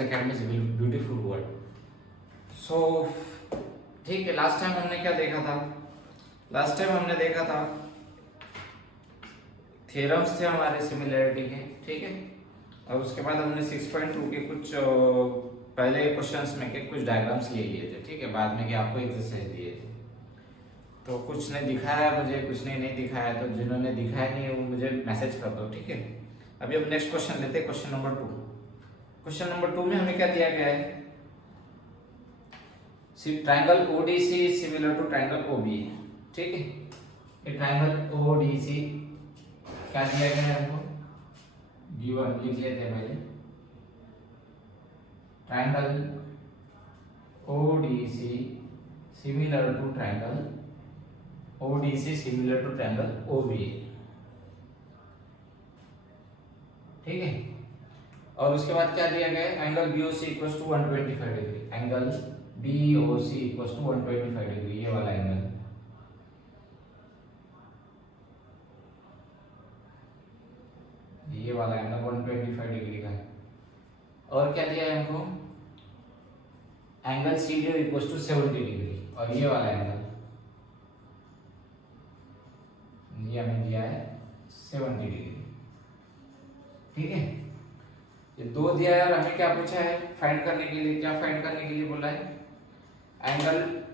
Academy is a beautiful word. So ठीक है, last time हमने क्या देखा था? लास्ट टाइम हमने देखा था थ्योरम्स थे हमारे सिमिलरिटी के, ठीक है। और उसके बाद हमने 6.2 के कुछ पहले क्वेश्चंस में के कुछ डायग्राम्स ले लिए थे, ठीक है। बाद में कि आपको एक्सरसाइज दिए थे, तो कुछ ने दिखाया मुझे, कुछ ने नहीं दिखाया। तो जिन्होंने दिखाया नहीं वो मुझे मैसेज कर दो, ठीक है। अभी हम नेक्स्ट क्वेश्चन लेते हैं, क्वेश्चन नंबर 2। क्वेश्चन नंबर 2 में हमें क्या दिया गया है? Triangle ODC similar to triangle OBE, ठीक है। ये ट्रायंगल ODC क्या दिया गया है हमको? गिवन लिख लेते हैं पहले। Triangle ODC similar to triangle ODC similar to triangle OBE, ठीक है। और उसके बाद क्या दिया गया है? Angle BOC equals to 125 degree. Angle BOC equals to 125 degree, ये वाला एंगल। ये वाला एंगल 125 डिग्री का है। और क्या दिया है हमको? Angle CDO equals to 70 degree. और ये वाला एंगल ये हमें दिया है 70 डिग्री, ठीक है। ये दो दिया है और हमें क्या पूछा है फाइंड करने के लिए? क्या फाइंड करने के लिए बोला है? एंगल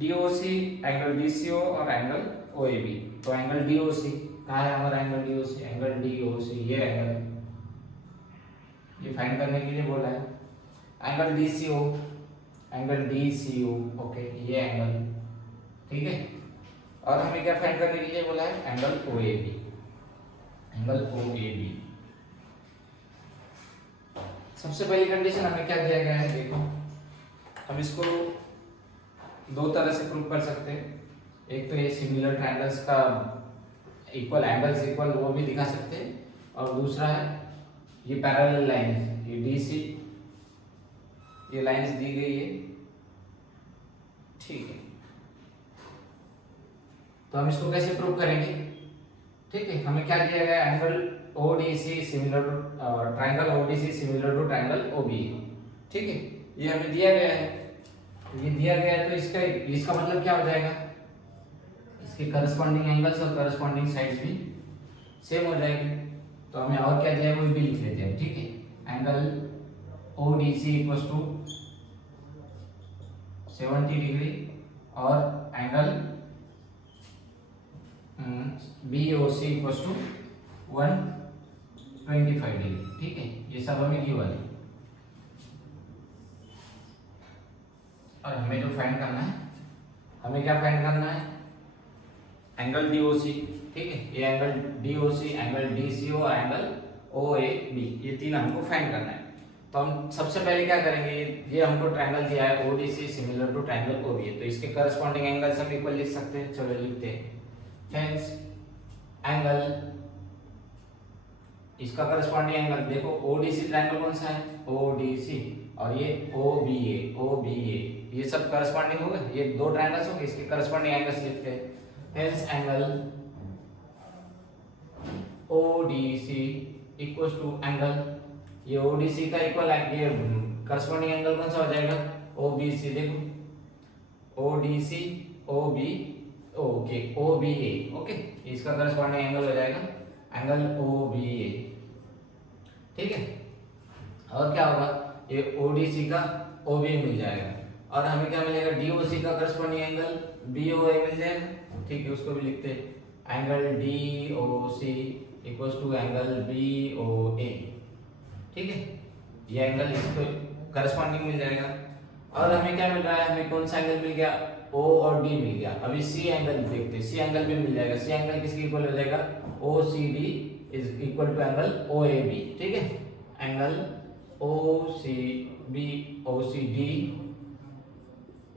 DOC, एंगल DCO और एंगल OAB। तो एंगल DOC कहाँ है हमारा? एंगल DOC, एंगल DOC ये एंगल, ये फाइंड करने के लिए बोला है। Angle DCO, angle DCO, okay ये एंगल, ठीक है। और हमें क्या फाइंड करने के लिए बोला है? Angle OAB, angle OAB। सबसे पहली कंडीशन हमें क्या दिया गया है? देखो, हम इसको दो तरह से प्रूव कर सकते हैं। एक तो ये सिमिलर ट्रायंगल्स का इक्वल एंगल्स इक्वल वो भी दिखा सकते हैं, और दूसरा है ये पैरेलल लाइंस, ये DC ये लाइंस दी गई है, ठीक है। तो हम इसको कैसे प्रूव करेंगे? ठीक है, हमें क्या दिया गया? Angle ODC similar to triangle ODC similar to triangle OBE, ठीक है। ये हमें दिया गया है, ये दिया गया है, तो इसका मतलब क्या हो जाएगा? इसके करस्पॉन्डिंग एंगल्स और करस्पॉन्डिंग साइड्स भी सेम हो जाएंगे। तो हमें और क्या दिया है वो भी लिख लेते हैं, ठीक है। Angle ODC equals to 70 degree और angle BOC equals to 125 degree, ठीक है। ये सब हमें गिवन है। और हमें जो फाइंड करना है, हमें क्या फाइंड करना है? एंगल DOC, ठीक है। ये एंगल DOC, एंगल DCO और एंगल OAB, ये तीन हमको फाइंड करना है। तो हम सबसे पहले क्या करेंगे? ये हमको ट्रायंगल दिया है ODC similar to triangle OBE, तो इसके करस्पॉन्डिंग एंगल्स हम इक्वल लिख सकते हैं। चलो लिखते हैं। हेंस एंगल, इसका करस्पॉन्डिंग एंगल देखो, ODC ट्रायंगल कौन सा है? ODC, और ये OBA, ये सब करस्पॉन्डिंग हो गए। ये दो ट्रायंगल्स हो गए, इसके करस्पॉन्डिंग एंगल्स लिखते हैं। Hence angle ODC equals to angle, ये ODC का इक्वल है, ये करस्पॉन्डिंग एंगल कौन सा हो जाएगा? OBC। देखो ODC OB okay OBA, okay इसका करस्पॉन्डिंग एंगल हो जाएगा एंगल OBA, ठीक है। और क्या होगा? ये ODC का OBA मिल जाएगा, और हमें क्या मिलेगा? DOC का करस्पॉन्डिंग एंगल BOA मिल जाएगा, ठीक है। उसको भी लिखते हैं angle DOC equals to angle BOA, ठीक है। ये एंगल इसको करस्पॉन्डिंग मिल जाएगा। और हमें क्या मिल रहा है? हमें कौन सा एंगल मिल गया? O और D मिल गया। अभी C एंगल देखते हैं, C एंगल भी मिल जाएगा। C एंगल किसके इक्वल हो जाएगा? OCD is equal to angle OAB, ठीक है। Angle OCD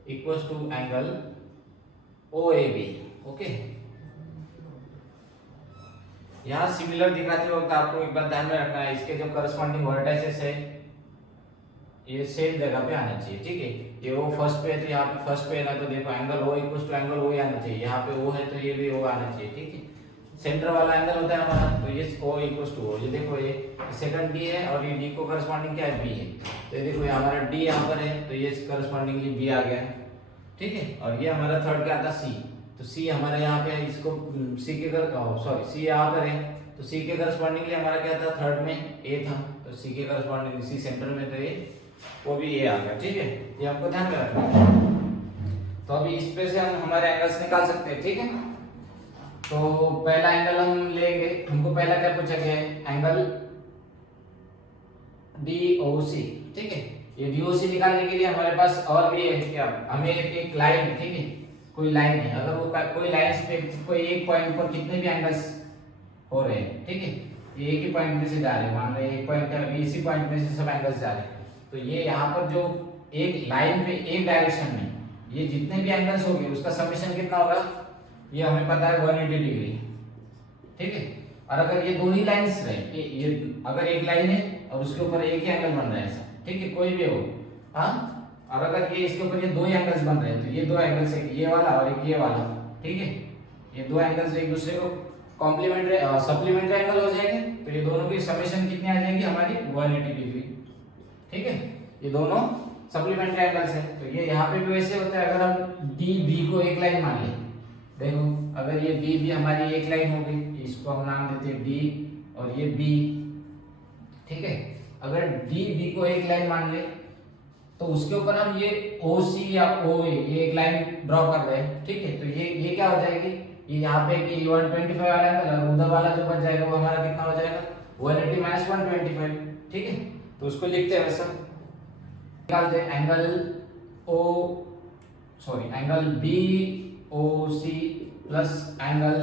equals to angle OAB, okay. यहाँ सिमिलर दिखाते वक्त आपको एक बात ध्यान में रखना है, इसके जो करस्पॉन्डिंग वर्टाइसेस है ये सेम जगह पे आना चाहिए, ठीक है। ये O फर्स्ट पे है तो यहाँ पे फर्स्ट पे है ना, तो देखो angle O equals to angle O आना चाहिए। यहाँ पे O है तो ये भी O आना चाहिए, ठीक है। सेंटर वाला एंगल होता है हमारा, तो ये O इक्वल टू O, ये देखो ये सेकंड D है और ये D को करस्पॉन्डिंग क्या है B है, तो ये देखो ये हमारा D यहाँ पर है तो ये करस्पॉन्डिंगली B आ गया, ठीक है। और ये हमारा थर्ड क्या था C, तो C हमारे यहाँ पे है, इसको C के C यहाँ पर है तो C के करस्पॉन्डिंगली हमारा क्या था, थर्ड में A था, तो C के करस्पॉन्डिंग C सेंटर में, तो ये वो भी A आ गया, ठीक है। ये हमको ध्यान में रखना है। तो अभी इस पे से हम हमारे एंगल्स निकाल सकते हैं, ठीक है। तो पहला एंगल हम लेंगे, हमको पहला क्या पूछा गया है, एंगल DOC, ठीक है। ये DOC निकालने के लिए हमारे पास और भी है क्या, हमें एक लाइन, ठीक है, कोई लाइन है, अगर वो कोई लाइन पे कोई एक पॉइंट पर कितने भी एंगल्स हो रहे हैं, ठीक है, ये एक ही पॉइंट में से जा रहे हैं, मान लो एक पॉइंट इसी पॉइंट में से सब एंगल्स जा रहे हैं, तो ये यहाँ पर जो एक लाइन पे एक डायरेक्शन में ये जितने भी एंगल्स होंगे उसका समेशन कितना होगा, ये हमें पता है 180 डिग्री, ठीक है। और अगर ये दो ही लाइंस रहे, ये अगर एक लाइन है और उसके ऊपर एक ही एंगल बन रहा है ऐसा, ठीक है, कोई भी हो, हाँ, और अगर ये इसके ऊपर ये दो ही एंगल्स बन रहे हैं तो ये दो एंगल्स, एक ये वाला और एक ये वाला, ठीक है, ये दो एंगल्स एक दूसरे को कॉम्प्लीमेंट्री सप्लीमेंट्री एंगल हो जाएंगे, तो ये दोनों की समेशन कितनी आ जाएगी हमारी 180 डिग्री, ठीक है। ये दोनों सप्लीमेंट्री एंगल्स है, तो ये यहाँ पे भी वैसे होता है। अगर हम DB को एक लाइन मान लें, देखो अगर ये DB हमारी एक लाइन हो गई, इसको हम नाम देते हैं D और ये B, ठीक है। अगर DB को एक लाइन मान ले तो उसके ऊपर हम ये OC या OA ये एक लाइन ड्रॉ कर रहे हैं, ठीक है, तो ये क्या हो जाएगी, ये यहाँ पे 125 वाला एंगल और उधर वाला जो बच जाएगा वो हमारा कितना हो जाएगा 180 माइनस 125, ठीक है। तो उसको लिखते हैं वैसा, निकालते हैं angle BOC plus angle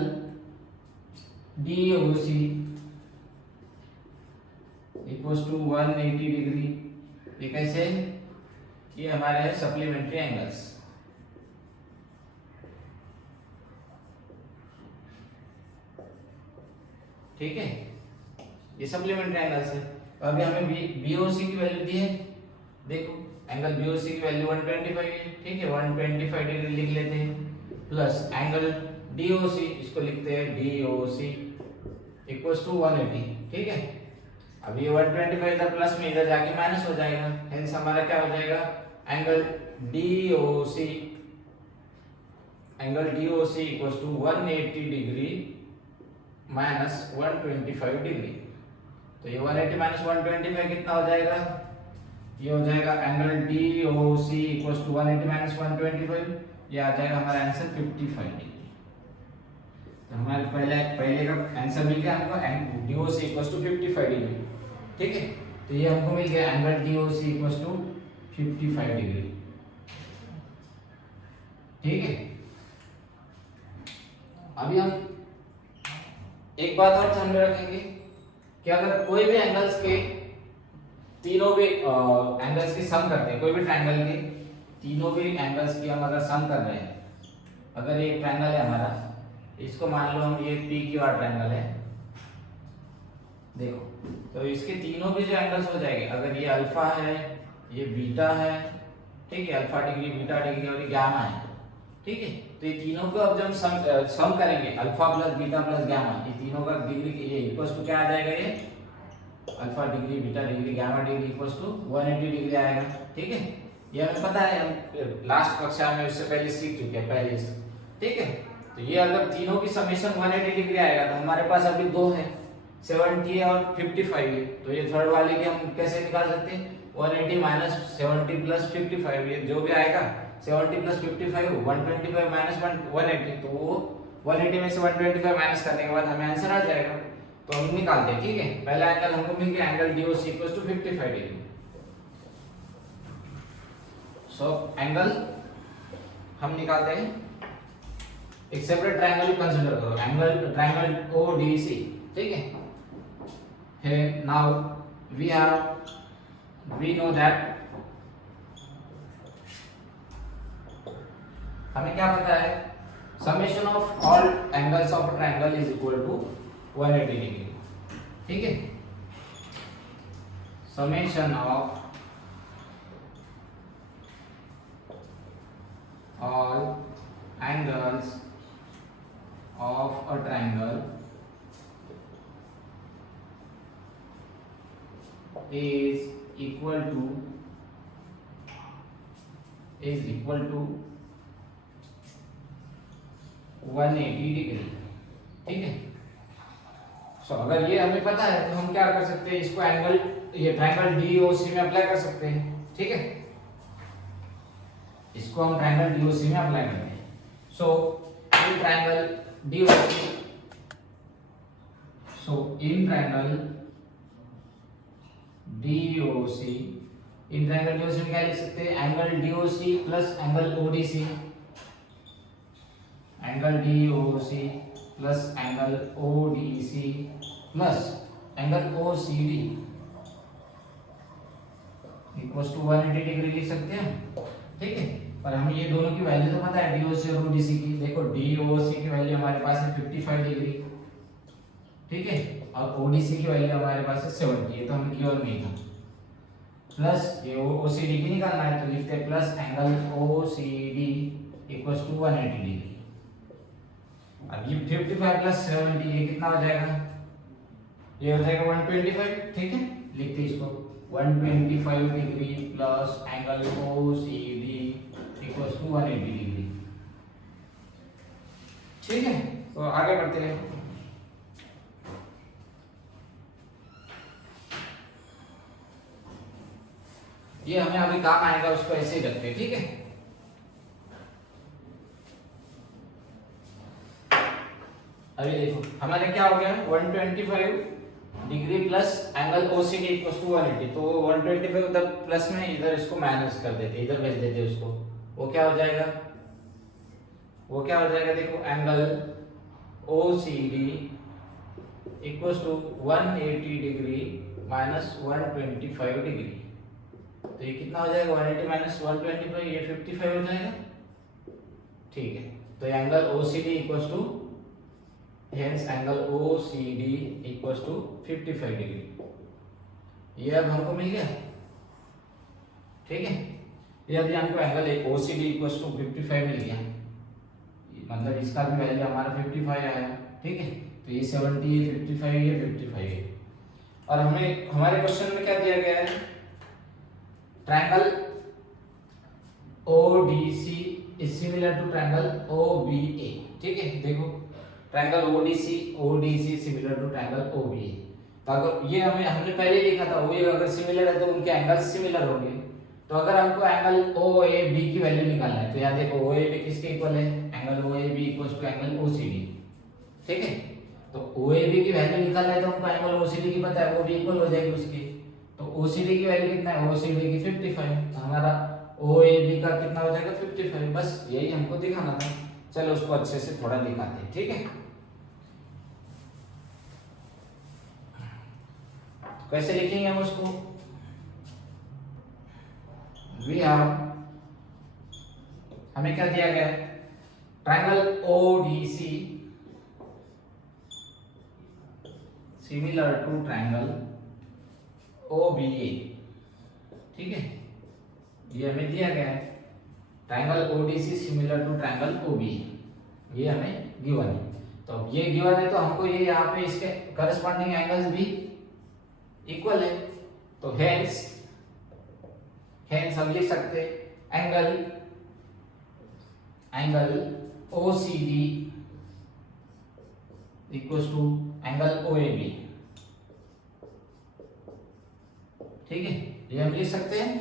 DOC equals to 180 degree, ये कैसे, ये हमारे है सप्लीमेंट्री एंगल्स, ठीक है, ये सप्लीमेंट्री एंगल्स है। तो अभी हमें BOC की वैल्यू दी है, देखो एंगल BOC की वैल्यू 125 है, ठीक है, 125 डिग्री लिख लेते हैं, प्लस एंगल DOC, इसको लिखते हैं DOC इक्वल्स टू 180, ठीक है। अब ये 125 इधर प्लस में इधर जाके माइनस हो जाएगा, हेंस हमारा क्या हो जाएगा, angle DOC equals to 180 degree minus 125 degree, तो ये 180 माइनस 125 कितना हो जाएगा, ये हो जाएगा angle DOC equals to 180 minus 125, ये आ जाएगा हमारा आंसर 55 डिग्री। तो हमारे पहले का आंसर मिल गया हमको, DOC इक्वल्स टू 55 डिग्री, ठीक है। तो ये हमको मिल गया angle DOC equals to 55 degree, ठीक है। अभी हम एक बात और ध्यान में रखेंगे कि अगर कोई भी एंगल्स के तीनों भी एंगल्स की सम करते हैं, कोई भी ट्रायंगल के तीनों भी एंगल्स की हम अगर सम कर रहे हैं, अगर ये ट्रायंगल है हमारा, इसको मान लो हम ये PQR ट्रायंगल है, देखो तो इसके तीनों भी जो एंगल्स हो जाएंगे, अगर ये अल्फा है, ये बीटा है, ठीक है, अल्फा डिग्री, बीटा डिग्री और ये गामा है, ठीक है। तो ये तीनों को अब जब हम सम करेंगे, alpha plus beta plus gamma, ये तीनों का डिग्री ये इक्वल्स टू क्या आ जाएगा, ये alpha degree, beta degree, gamma degree equals to 180 degree आएगा, ठीक है। ये हमें पता है, हम लास्ट कक्षा में उससे पहले सीख चुके हैं पहले से, ठीक है। तो ये अगर तीनों की समेशन 180 डिग्री आएगा तो हमारे पास अभी दो है, 70 है और 55 है, तो ये थर्ड वाले की हम कैसे निकाल सकते हैं, 180 माइनस 70 प्लस 55, ये जो भी आएगा 70 प्लस 55 125 माइनस 180, तो वो 180 में से 125 माइनस करने के बाद हमें आंसर आ जाएगा, तो हम निकालते हैं, ठीक है। पहला एंगल हमको मिल गया angle DOC equals to 55 degree. So angle हम निकालते हैं, एक सेपरेट ट्रायंगल कंसीडर करो, एंगल ट्रायंगल ODC, ठीक है। Here now we know that हमें क्या पता है, summation of all angles of triangle is equal to 180 degree, ठीक है। Summation of all angles of a triangle is equal to 180 degree. ठीक है, सो अगर ये हमें पता है तो हम क्या कर सकते हैं, इसको एंगल ये ट्रायंगल डीओसी में अप्लाई कर सकते हैं। ठीक है, इसको हम ट्रायंगल डीओसी में अप्लाई करते हैं। So in triangle DOC, so in triangle DOC, in triangle DOC में क्या लिख सकते हैं, angle DOC plus angle ODC, angle DOC plus angle ODC plus angle OCD equals to 180 degree लिख सकते हैं। ठीक है, पर हमें ये दोनों की वैल्यू तो पता है, डीओसी और ओडीसी की। देखो डीओसी की वैल्यू हमारे पास है 55 डिग्री, ठीक है, और ओडीसी की वैल्यू हमारे पास है 70, ये तो हमें गिवन नहीं था। प्लस ये ओसीडी की निकालना है, तो लिखते हैं plus angle OCD equals to 180 degree. अब ये 55 प्लस 70 ये कितना हो जाएगा, ये हो जाएगा 125। ठीक है, लिखते हैं इसको 125 degree plus angle OCD equals to 180 degree. ठीक है, तो आगे बढ़ते हैं। ये हमें अभी काम आएगा, उसको ऐसे ही रखते हैं। ठीक है, अभी देखो हमारे क्या हो गया, 125 degree plus angle OCD equals to 180। तो 125 उधर प्लस में, इधर इसको माइनस कर देते, इधर भेज देते उसको। वो क्या हो जाएगा, वो क्या हो जाएगा, देखो angle OCD equals to 180 degree minus 125 degree. तो ये कितना हो जाएगा, 180 माइनस 125, ये 55 हो जाएगा। ठीक है, तो angle OCD equals to, hence angle OCD equals to 55 degree. ये अब हमको मिल गया। ठीक है, ये अभी हमको एंगल OCD इक्वल्स टू 55 मिल गया, मतलब इसका भी वैल्यू हमारा 55 आया। ठीक है, तो ये 70 है, 55 है, 55 है। और हमें हमारे क्वेश्चन में क्या दिया गया है, triangle ODC is similar to triangle OBA। ठीक है, देखो triangle ODC similar to triangle OBA। तो अगर ये हमने पहले लिखा था, वो अगर सिमिलर है तो उनके एंगल्स सिमिलर होंगे। तो अगर हमको एंगल OAB की वैल्यू निकालना है, तो यहाँ देखो OAB किसके इक्वल है, angle OAB equals to angle OCD। ठीक है, तो OAB की वैल्यू निकालना है तो हमको एंगल OCD की पता है, वो भी इक्वल हो जाएगी उसकी। तो OCD की वैल्यू कितना है, OCD की 55, तो हमारा OAB का कितना हो जाएगा 55। बस यही हमको दिखाना था। चलो उसको अच्छे से थोड़ा दिखाते हैं। ठीक है, कैसे लिखेंगे हम उसको, हमें क्या दिया गया है, triangle ODC similar to triangle OBA। ठीक है, ये हमें दिया गया है, triangle ODC similar to triangle OBA, ये हमें गिवन है। तो अब ये गिवन है तो हमको ये यहाँ पे इसके करस्पॉन्डिंग एंगल्स भी इक्वल है। तो हेंस हम लिख सकते angle OCD equals to angle OAB। ठीक है, ये हम लिख सकते हैं।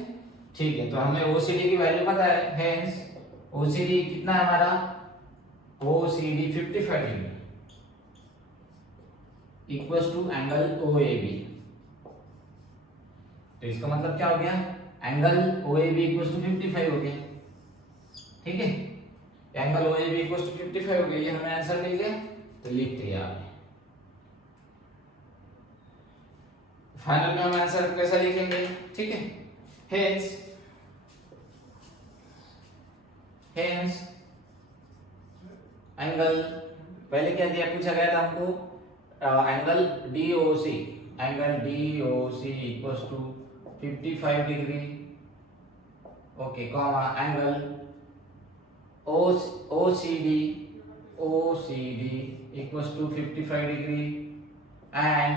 ठीक है, तो हमें OCD की वैल्यू पता है, हेंस OCD कितना है हमारा, OCD 55 degree equals to angle OAB। तो इसका मतलब क्या हो गया, एंगल OAB इक्वल्स टू 55 हो गया। ठीक है, एंगल OAB इक्वल्स टू 55 हो गया, ये हमें आंसर मिल गया। तो लिखते हैं आप, फाइनल में हम आंसर कैसा लिखेंगे। ठीक है, हेंस एंगल, पहले क्या दिया, पूछा गया था हमको angle DOC equals to 55 degree, okay, comma angle OCD equals to 55 degree and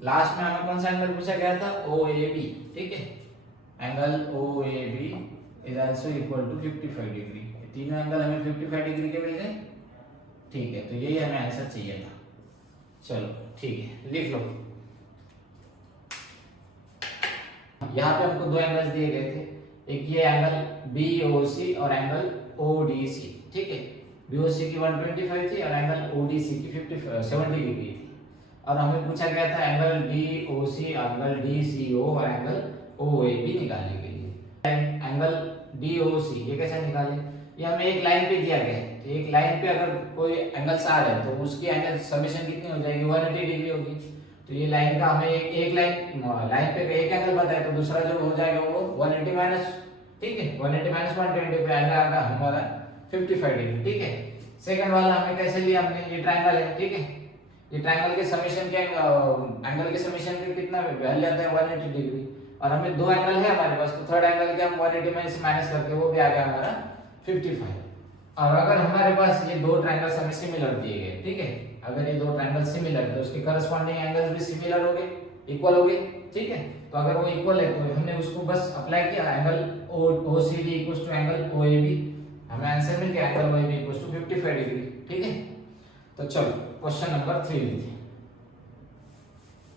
last में हमें कौन सा एंगल पूछा गया था, ओ ए बी, ठीक है, angle O A B is also equal to 55 degree. तीनों एंगल हमें 55 डिग्री के मिल गए, ठीक है, तो यही हमें आंसर चाहिए था। चलो ठीक है, लिख लो। यहाँ पे हमको दो एंगल्स दिए गए थे, एक ये एंगल बी ओ सी और एंगल ओ डी सी, ठीक है, बी ओ सी की 125 थी और एंगल ओ डी सी की 70 डिग्री थी। और हमें पूछा गया था एंगल डी ओ सी, एंगल डी सी ओ और एंगल ओ ए बी निकालने के लिए। एंगल डी ओ सी ये कैसे निकालें, ये हमें एक लाइन पे दिया गया है, तो एक लाइन पे अगर कोई एंगल्स आ रहे हैं तो उसकी एंगल समेशन कितनी हो जाएगी, 180 डिग्री होगी। तो ये लाइन का हमें एक लाइन पे एक एंगल बताया, तो दूसरा जो हो जाएगा वो 180 माइनस, ठीक है, 180 माइनस 120 पे आएगा हमारा 55 डिग्री, ठीक है। सेकंड वाला हमें कैसे लिया हमने, ये ट्रायंगल है, ठीक है, ये ट्रायंगल के समेशन के एंगल के समेशन के कितना वैल्यू आता है 180 डिग्री, और हमें दो एंगल है हमारे पास, तो थर्ड एंगल के हम 180 में से माइनस करके वो भी आ गया हमारा 55। और अगर हमारे पास ये दो ट्रायंगल हमें सिमिलर दिए गए, ठीक है, अगर ये दो ट्रायंगल सिमिलर है तो उसके करस्पॉन्डिंग एंगल्स भी सिमिलर हो गए, इक्वल हो गए, ठीक है। तो अगर वो इक्वल है तो हमने उसको बस अप्लाई किया, angle O C D equals to angle O A B, हमें आंसर मिल गया angle O A B equals to 55 degree, ठीक है। तो चलो क्वेश्चन नंबर 3 लिखिए।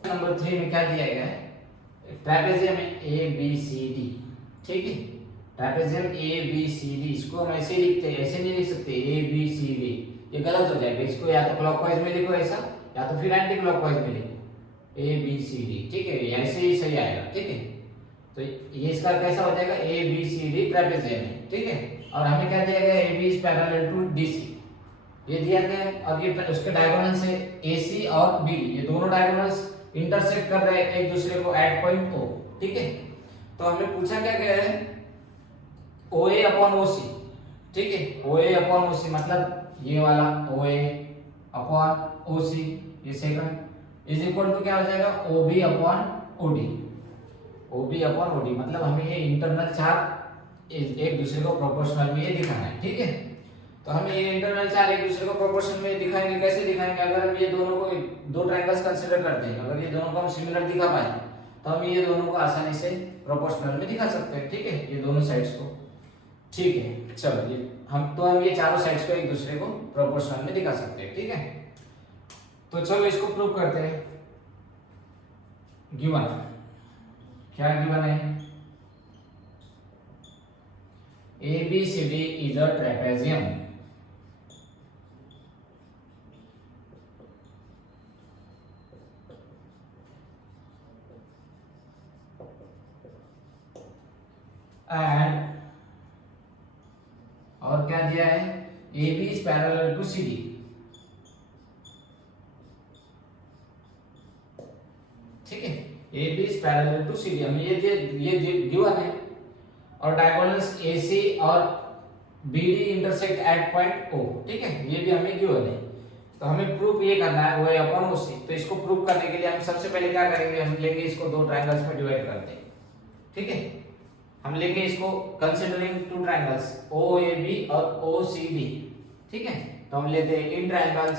नंबर 3 में क्या दिया गया है, trapezium A B C D, ठीक है, trapezium A B C D, इसको हम ऐसे लिखते हैं, ऐसे नहीं लिख सकते ए बी सी डी, ये गलत हो जाएगा, इसको या तो क्लॉकवाइज में लिखो ऐसा, या तो फिर एंटी क्लॉकवाइज में लिखो, ए बी सी डी, ठीक है, ऐसे ही सही आएगा, ठीक है। तो ये इसका कैसा हो जाएगा, A B C D trapezium है, ठीक है, और हमें क्या दिया गया, A B is parallel to D C, ये दिया गया है, और ये उसके डायगोनल से AC और BD, ये दोनों डायगोनल्स इंटरसेक्ट कर रहे हैं एक दूसरे को एट पॉइंट O, ठीक है। तो हमें पूछा क्या गया है, OA अपॉन OC, ठीक है, OA अपॉन OC मतलब ये वाला OA अपॉन OC, ये सेकंड इज इक्वल टू क्या हो जाएगा, OB upon OD, OB upon OD, मतलब हमें ये इंटरनल चार्ज एक दूसरे को प्रोपोर्शनल में ये दिखाना है, ठीक है। तो हमें ये इंटरनल चार्ज एक दूसरे को प्रोपोर्शन में दिखाएंगे, कैसे दिखाएंगे, अगर हम ये दोनों को दो ट्रायंगल्स कंसीडर करते हैं, अगर ये दोनों को हम सिमिलर दिखा पाए तो हम ये दोनों को आसानी से प्रोपोर्शनल में दिखा सकते हैं, ठीक है, ये दोनों साइड्स को, ठीक है। चलो हम ये चारों साइड्स को एक दूसरे को प्रोपोर्शनल में दिखा सकते हैं, ठीक है। तो चलो इसको प्रूव करते हैं। गिवन क्या गिवन है, ABCD is a trapezium and और क्या दिया है, AB is parallel to CD, ठीक है, AB is parallel to CD, हमें ये गिवन है, और डायगोनल्स AC और BD intersect at point O, ठीक है, ये भी हमें गिवन है। तो हमें प्रूफ ये करना है OA अपॉन OC, तो इसको प्रूफ करने के लिए हम सबसे पहले क्या करेंगे, हम लेंगे इसको दो ट्रायंगल्स में डिवाइड करते हैं, ठीक है, हम लेंगे इसको कंसीडरिंग टू ट्रायंगल्स OAB और OCD, ठीक है। तो हम लेते हैं in triangle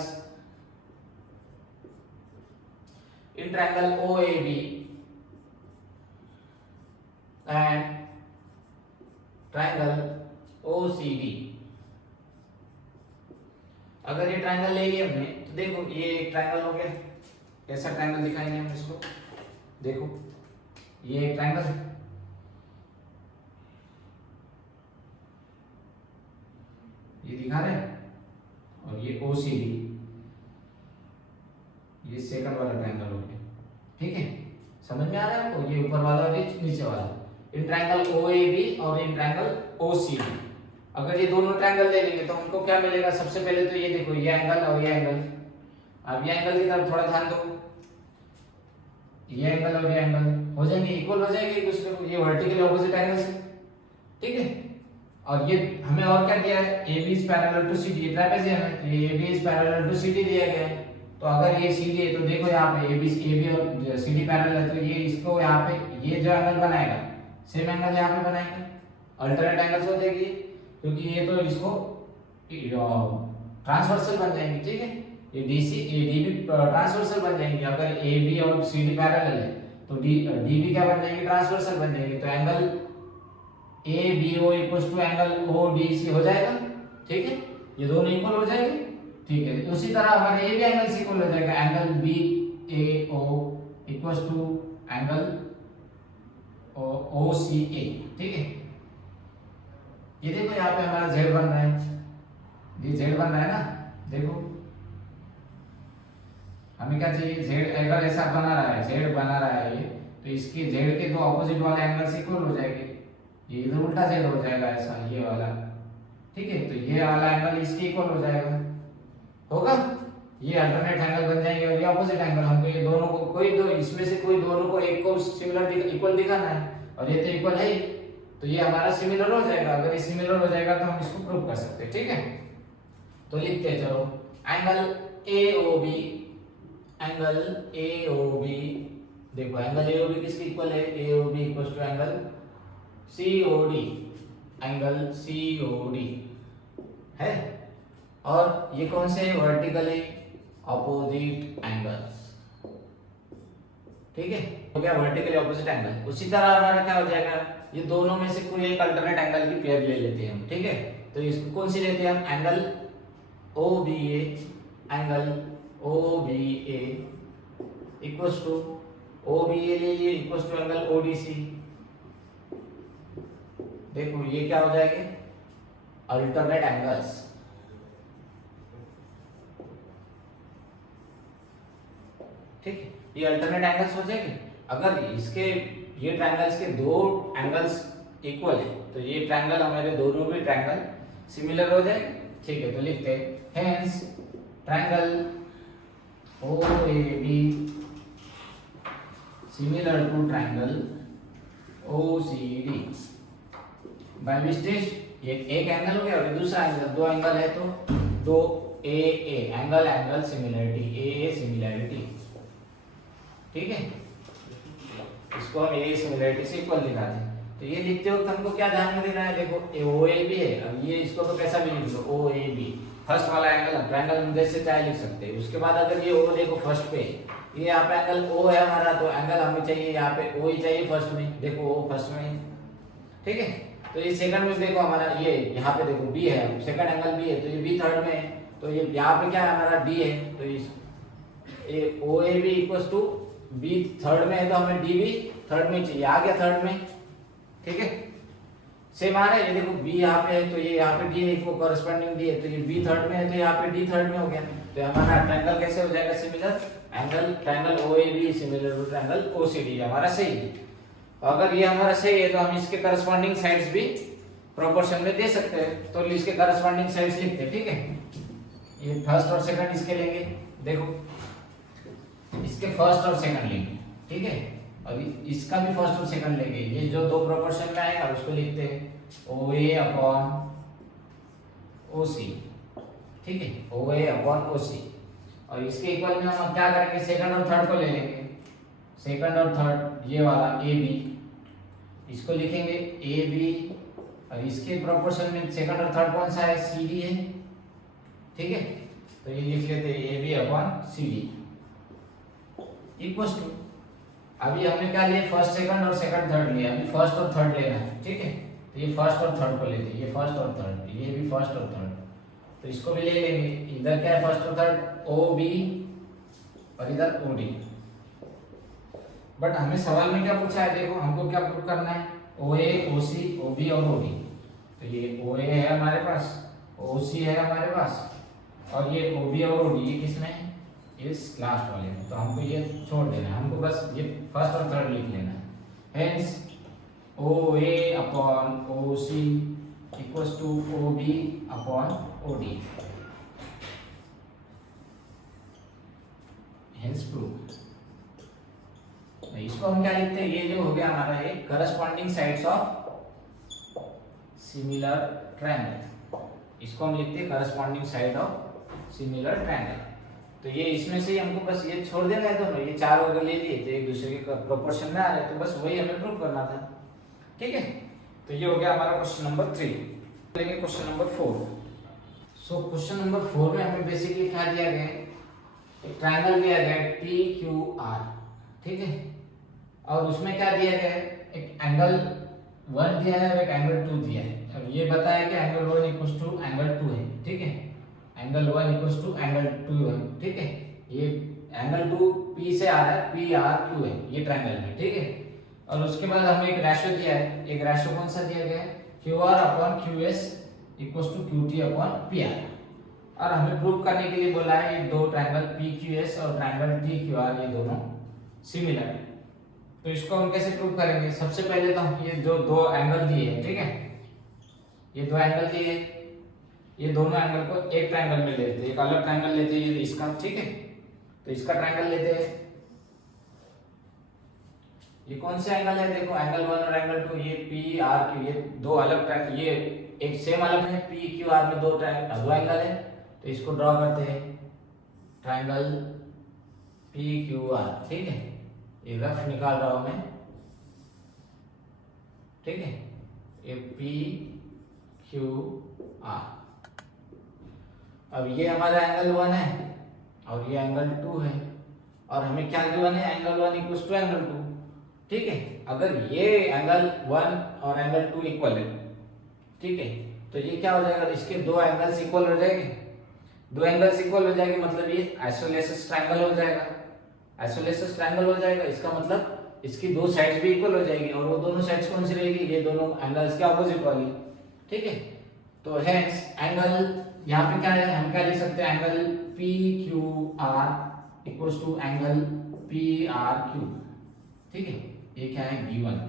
OAB and triangle OCD। अगर ये ट्रायंगल ले लिया हमने तो देखो ये एक ट्रायंगल हो गया, कैसा ट्रायंगल दिखाएंगे हम इसको, देखो ये एक ट्रायंगल है, ये दिखा रहे हैं, और ये OCD, ये सेकंड वाला ट्रायंगल हो गया, ठीक है, समझ में आ रहा है आपको, ये ऊपर वाला और ये नीचे वाला, इन ट्रायंगल OAB और इन ट्रायंगल OCD। अगर ये दोनों ट्रायंगल ले लेंगे तो हमको क्या मिलेगा, सबसे पहले तो ये देखो ये एंगल और ये एंगल, अब ये एंगल की तरफ थोड़ा ध्यान दो, ये एंगल और ये एंगल हो जाएंगे इक्वल, हो जाएंगे एक दूसरे को, ये वर्टिकल ऑपोजिट एंगल से, ठीक है। और ये हमें और क्या दिया है, AB is parallel to CD, ये ट्रापेजियम है, तो ये AB is parallel to CD दिया गया है। तो अगर ये CD है तो देखो यहाँ पे AB और CD पैरेलल है, तो ये इसको यहाँ पे ये जो एंगल बनाएगा सेम एंगल यहाँ पे बनाएगा, अल्टरनेट एंगल्स हो जाएगी, क्योंकि ये तो इसको ट्रांसवर्सल बन जाएंगे, ठीक है, ये डीसी ये डीबी ट्रांसवर्सल बन जाएंगे। अगर ए बी और सी डी पैरेलल है तो डीबी क्या बन जाएंगे, ट्रांसवर्सल बन जाएंगे। तो angle A B O equals to angle O D C हो जाएगा। ठीक है, ये दोनों इक्वल हो जाएंगे। ठीक है, उसी तरह हमारे ये भी एंगल से इक्वल हो जाएगा। Angle B A O equals to angle O C A. ठीक है, ये देखो यहाँ पे हमारा जेड बन रहा है, ये जेड बन रहा है ना। देखो हमें क्या चाहिए, जेड अगर ऐसा बना रहा है, जेड बना रहा है ये, तो इसके जेड के दो ऑपोजिट वाले एंगल से इक्वल हो जाएंगे। ये इधर उल्टा जेड हो जाएगा ऐसा, ये वाला। ठीक है, तो ये वाला एंगल इसके इक्वल हो जाएगा, होगा। ये अल्टरनेट एंगल बन जाएंगे और ये ऑपोजिट एंगल। हमको ये दोनों को कोई दो इसमें से कोई दोनों को एक को सिमिलर इक्वल दिखाना है, और ये तो इक्वल है ही, तो ये हमारा सिमिलर हो जाएगा। अगर ये सिमिलर हो जाएगा तो हम इसको प्रूव कर सकते हैं। ठीक है, तो लिखते हैं, चलो एंगल AOB, एंगल AOB, देखो एंगल AOB किसके इक्वल है, AOB equals to angle COD, angle COD है। और ये कौन से वर्टिकली ऑपोजिट एंगल्स। ठीक है, हो गया वर्टिकली ऑपोजिट एंगल। उसी तरह हमारा क्या हो जाएगा, ये दोनों में से कोई एक अल्टरनेट एंगल की पेयर ले लेते हैं हम। ठीक है, तो इसको कौन सी लेते हैं हम, angle OBA, angle OBA equals to OBA ले लिए इक्वल्स टू एंगल ODC। देखो ये क्या हो जाएंगे, अल्टरनेट एंगल्स। ठीक है, ये अल्टरनेट एंगल्स हो जाएंगे। अगर इसके ये ट्रायंगल्स के दो एंगल्स इक्वल है तो ये ट्रायंगल हमारे दोनों भी ट्रायंगल सिमिलर हो जाएंगे। ठीक है, तो लिखते हैं hence triangle OAB similar to triangle OCD by mistake. ये एक एंगल हो गया और दूसरा एंगल, दो एंगल है तो दो AA angle angle similarity, AA similarity. ठीक है, इसको हम AA सिमिलरिटी से इक्वल दिखाते हैं। तो ये लिखते वक्त हमको क्या ध्यान में देना है, देखो OAB है, अब ये इसको तो कैसा भी लिख लो OAB, फर्स्ट वाला एंगल ट्रायंगल हम जैसे चाहे लिख सकते हैं। उसके बाद अगर ये O देखो फर्स्ट पे, ये यहाँ पे एंगल O है हमारा, तो एंगल हमें चाहिए यहाँ पे O ही चाहिए फर्स्ट में, देखो O फर्स्ट में। ठीक है, तो ये सेकंड में देखो हमारा ये यहाँ पे देखो B है, सेकंड एंगल B है, तो ये B थर्ड में है, तो ये यहाँ पे क्या है हमारा D है, तो ये OAB equals to B third में है, तो हमें DB थर्ड में चाहिए, आ गया थर्ड में। ठीक है, सेम आ रहा है, ये देखो B यहाँ पे है तो ये यहाँ पे D है, इसको कॉरेस्पॉन्डिंग D है, तो ये B थर्ड में है तो यहाँ पे D थर्ड में हो गया। तो हमारा ट्रायंगल कैसे हो जाएगा similar, angle triangle OAB similar to triangle OCD हमारा सही है। अगर ये हमारा सही है तो हम इसके करस्पॉन्डिंग साइड्स भी प्रोपोर्शन में दे सकते हैं, तो इसके करस्पॉन्डिंग साइड्स लिखते हैं। ठीक है, ये फर्स्ट और सेकंड इसके लेंगे, देखो इसके फर्स्ट और सेकंड लेंगे। ठीक है, अभी इसका भी फर्स्ट और सेकंड लेंगे, ये जो दो प्रोपोर्शन में आएगा उसको लिखते हैं OA अपॉन OC। ठीक है, OA अपॉन OC, और इसके इक्वल में हम क्या करेंगे, सेकंड और थर्ड को ले लेंगे, सेकंड और थर्ड ये वाला AB, इसको लिखेंगे AB, और इसके प्रोपोर्शन में सेकंड और थर्ड कौन सा है, CD है। ठीक है, तो ये लिख लेते हैं AB upon CD equals to, अभी हमने क्या लिया, फर्स्ट सेकंड और सेकंड थर्ड लिया, अभी फर्स्ट और थर्ड लेना है। ठीक है, तो ये फर्स्ट और थर्ड को लेते हैं, ये फर्स्ट और थर्ड, ये भी फर्स्ट और थर्ड, तो इसको भी ले लेंगे। इधर क्या है फर्स्ट और थर्ड OB और इधर OD। बट हमें सवाल में क्या पूछा है, देखो हमको क्या प्रूव करना है, OA OC OB और OD। तो ये OA है हमारे पास, OC है हमारे पास, और ये OB और OD ये किसमें है, इस लास्ट वाले में, तो हमको ये छोड़ देना है, हमको बस ये फर्स्ट और थर्ड लिख लेना है। Hence OA upon OC equals to OB upon OD, hence prove. इसको हम क्या लिखते हैं, ये जो हो गया हमारा ये corresponding sides of similar triangle, इसको हम लिखते हैं corresponding side of similar triangle. तो ये इसमें से हमको बस ये छोड़ देना है, दोनों ये चार अगर ले लिए तो एक दूसरे के प्रोपोर्शन में आ रहे, तो बस वही हमें प्रूव करना था। ठीक है, तो ये हो गया हमारा क्वेश्चन नंबर 3। लेंगे question number 4। So question number 4 में हमें बेसिकली क्या दिया गया है, एक ट्रायंगल दिया गया है पी क्यू आर, ठीक है, और उसमें क्या दिया गया है, एक एंगल 1 दिया है और एक एंगल 2 दिया है। अब ये बताया कि एंगल 1 इक्वल्स टू एंगल 2 है, ठीक है, एंगल 1 इक्वल्स टू एंगल 2 है, ठीक है, ये एंगल 2 पी से आ रहा है, पी आर क्यू है ये ट्रायंगल में, ठीक है। और उसके बाद हमें एक रेशियो दिया है, एक रेशियो कौन सा दिया गया है, Q R upon Q S equals to Q T upon P R, और हमें प्रूव करने के लिए बोला है ये दो ट्रायंगल पी क्यू एस और ट्रायंगल टी क्यू आर ये दोनों सिमिलर है। तो इसको हम कैसे प्रूव करेंगे, सबसे पहले तो हम ये जो दो एंगल दिए हैं, ठीक है, ये दो एंगल दिए हैं, ये दोनों एंगल को एक ट्रायंगल में लेते हैं, एक अलग ट्रायंगल लेते हैं, ये इसका, ठीक है, तो इसका ट्रायंगल लेते हैं। ये कौन से एंगल है, देखो एंगल 1 और एंगल 2, ये पी आर क्यू, ये दो अलग ट्रायंगल, ये एक सेम अलग है, पी क्यू आर में दो एंगल है, तो इसको ड्रॉ करते हैं, ट्रायंगल पी क्यू आर, ठीक है, ये रफ निकाल रहा हूं मैं, ठीक है, ये पी क्यू आर। अब ये हमारा एंगल 1 है और ये एंगल 2 है, और हमें क्या गिवन है, एंगल 1 इक्वल्स टू एंगल 2, ठीक है। अगर ये एंगल 1 और एंगल 2 इक्वल है, ठीक है, तो ये क्या हो जाएगा, इसके दो एंगल्स इक्वल हो जाएंगे, दो एंगल्स इक्वल हो जाएंगे मतलब ये आइसोलेसिस ट्रायंगल हो जाएगा, आइसोलेसिस ट्रायंगल हो जाएगा, इसका मतलब इसकी दो साइड्स भी इक्वल हो जाएगी, और वो दोनों साइड्स कौन सी रहेगी, ये दोनों एंगल्स के ऑपोजिट वाली, ठीक है। तो हेंस एंगल यहाँ पे क्या है, हम क्या लिख सकते हैं, angle P Q R equals to angle P R Q, ठीक है, ये क्या है गिवन,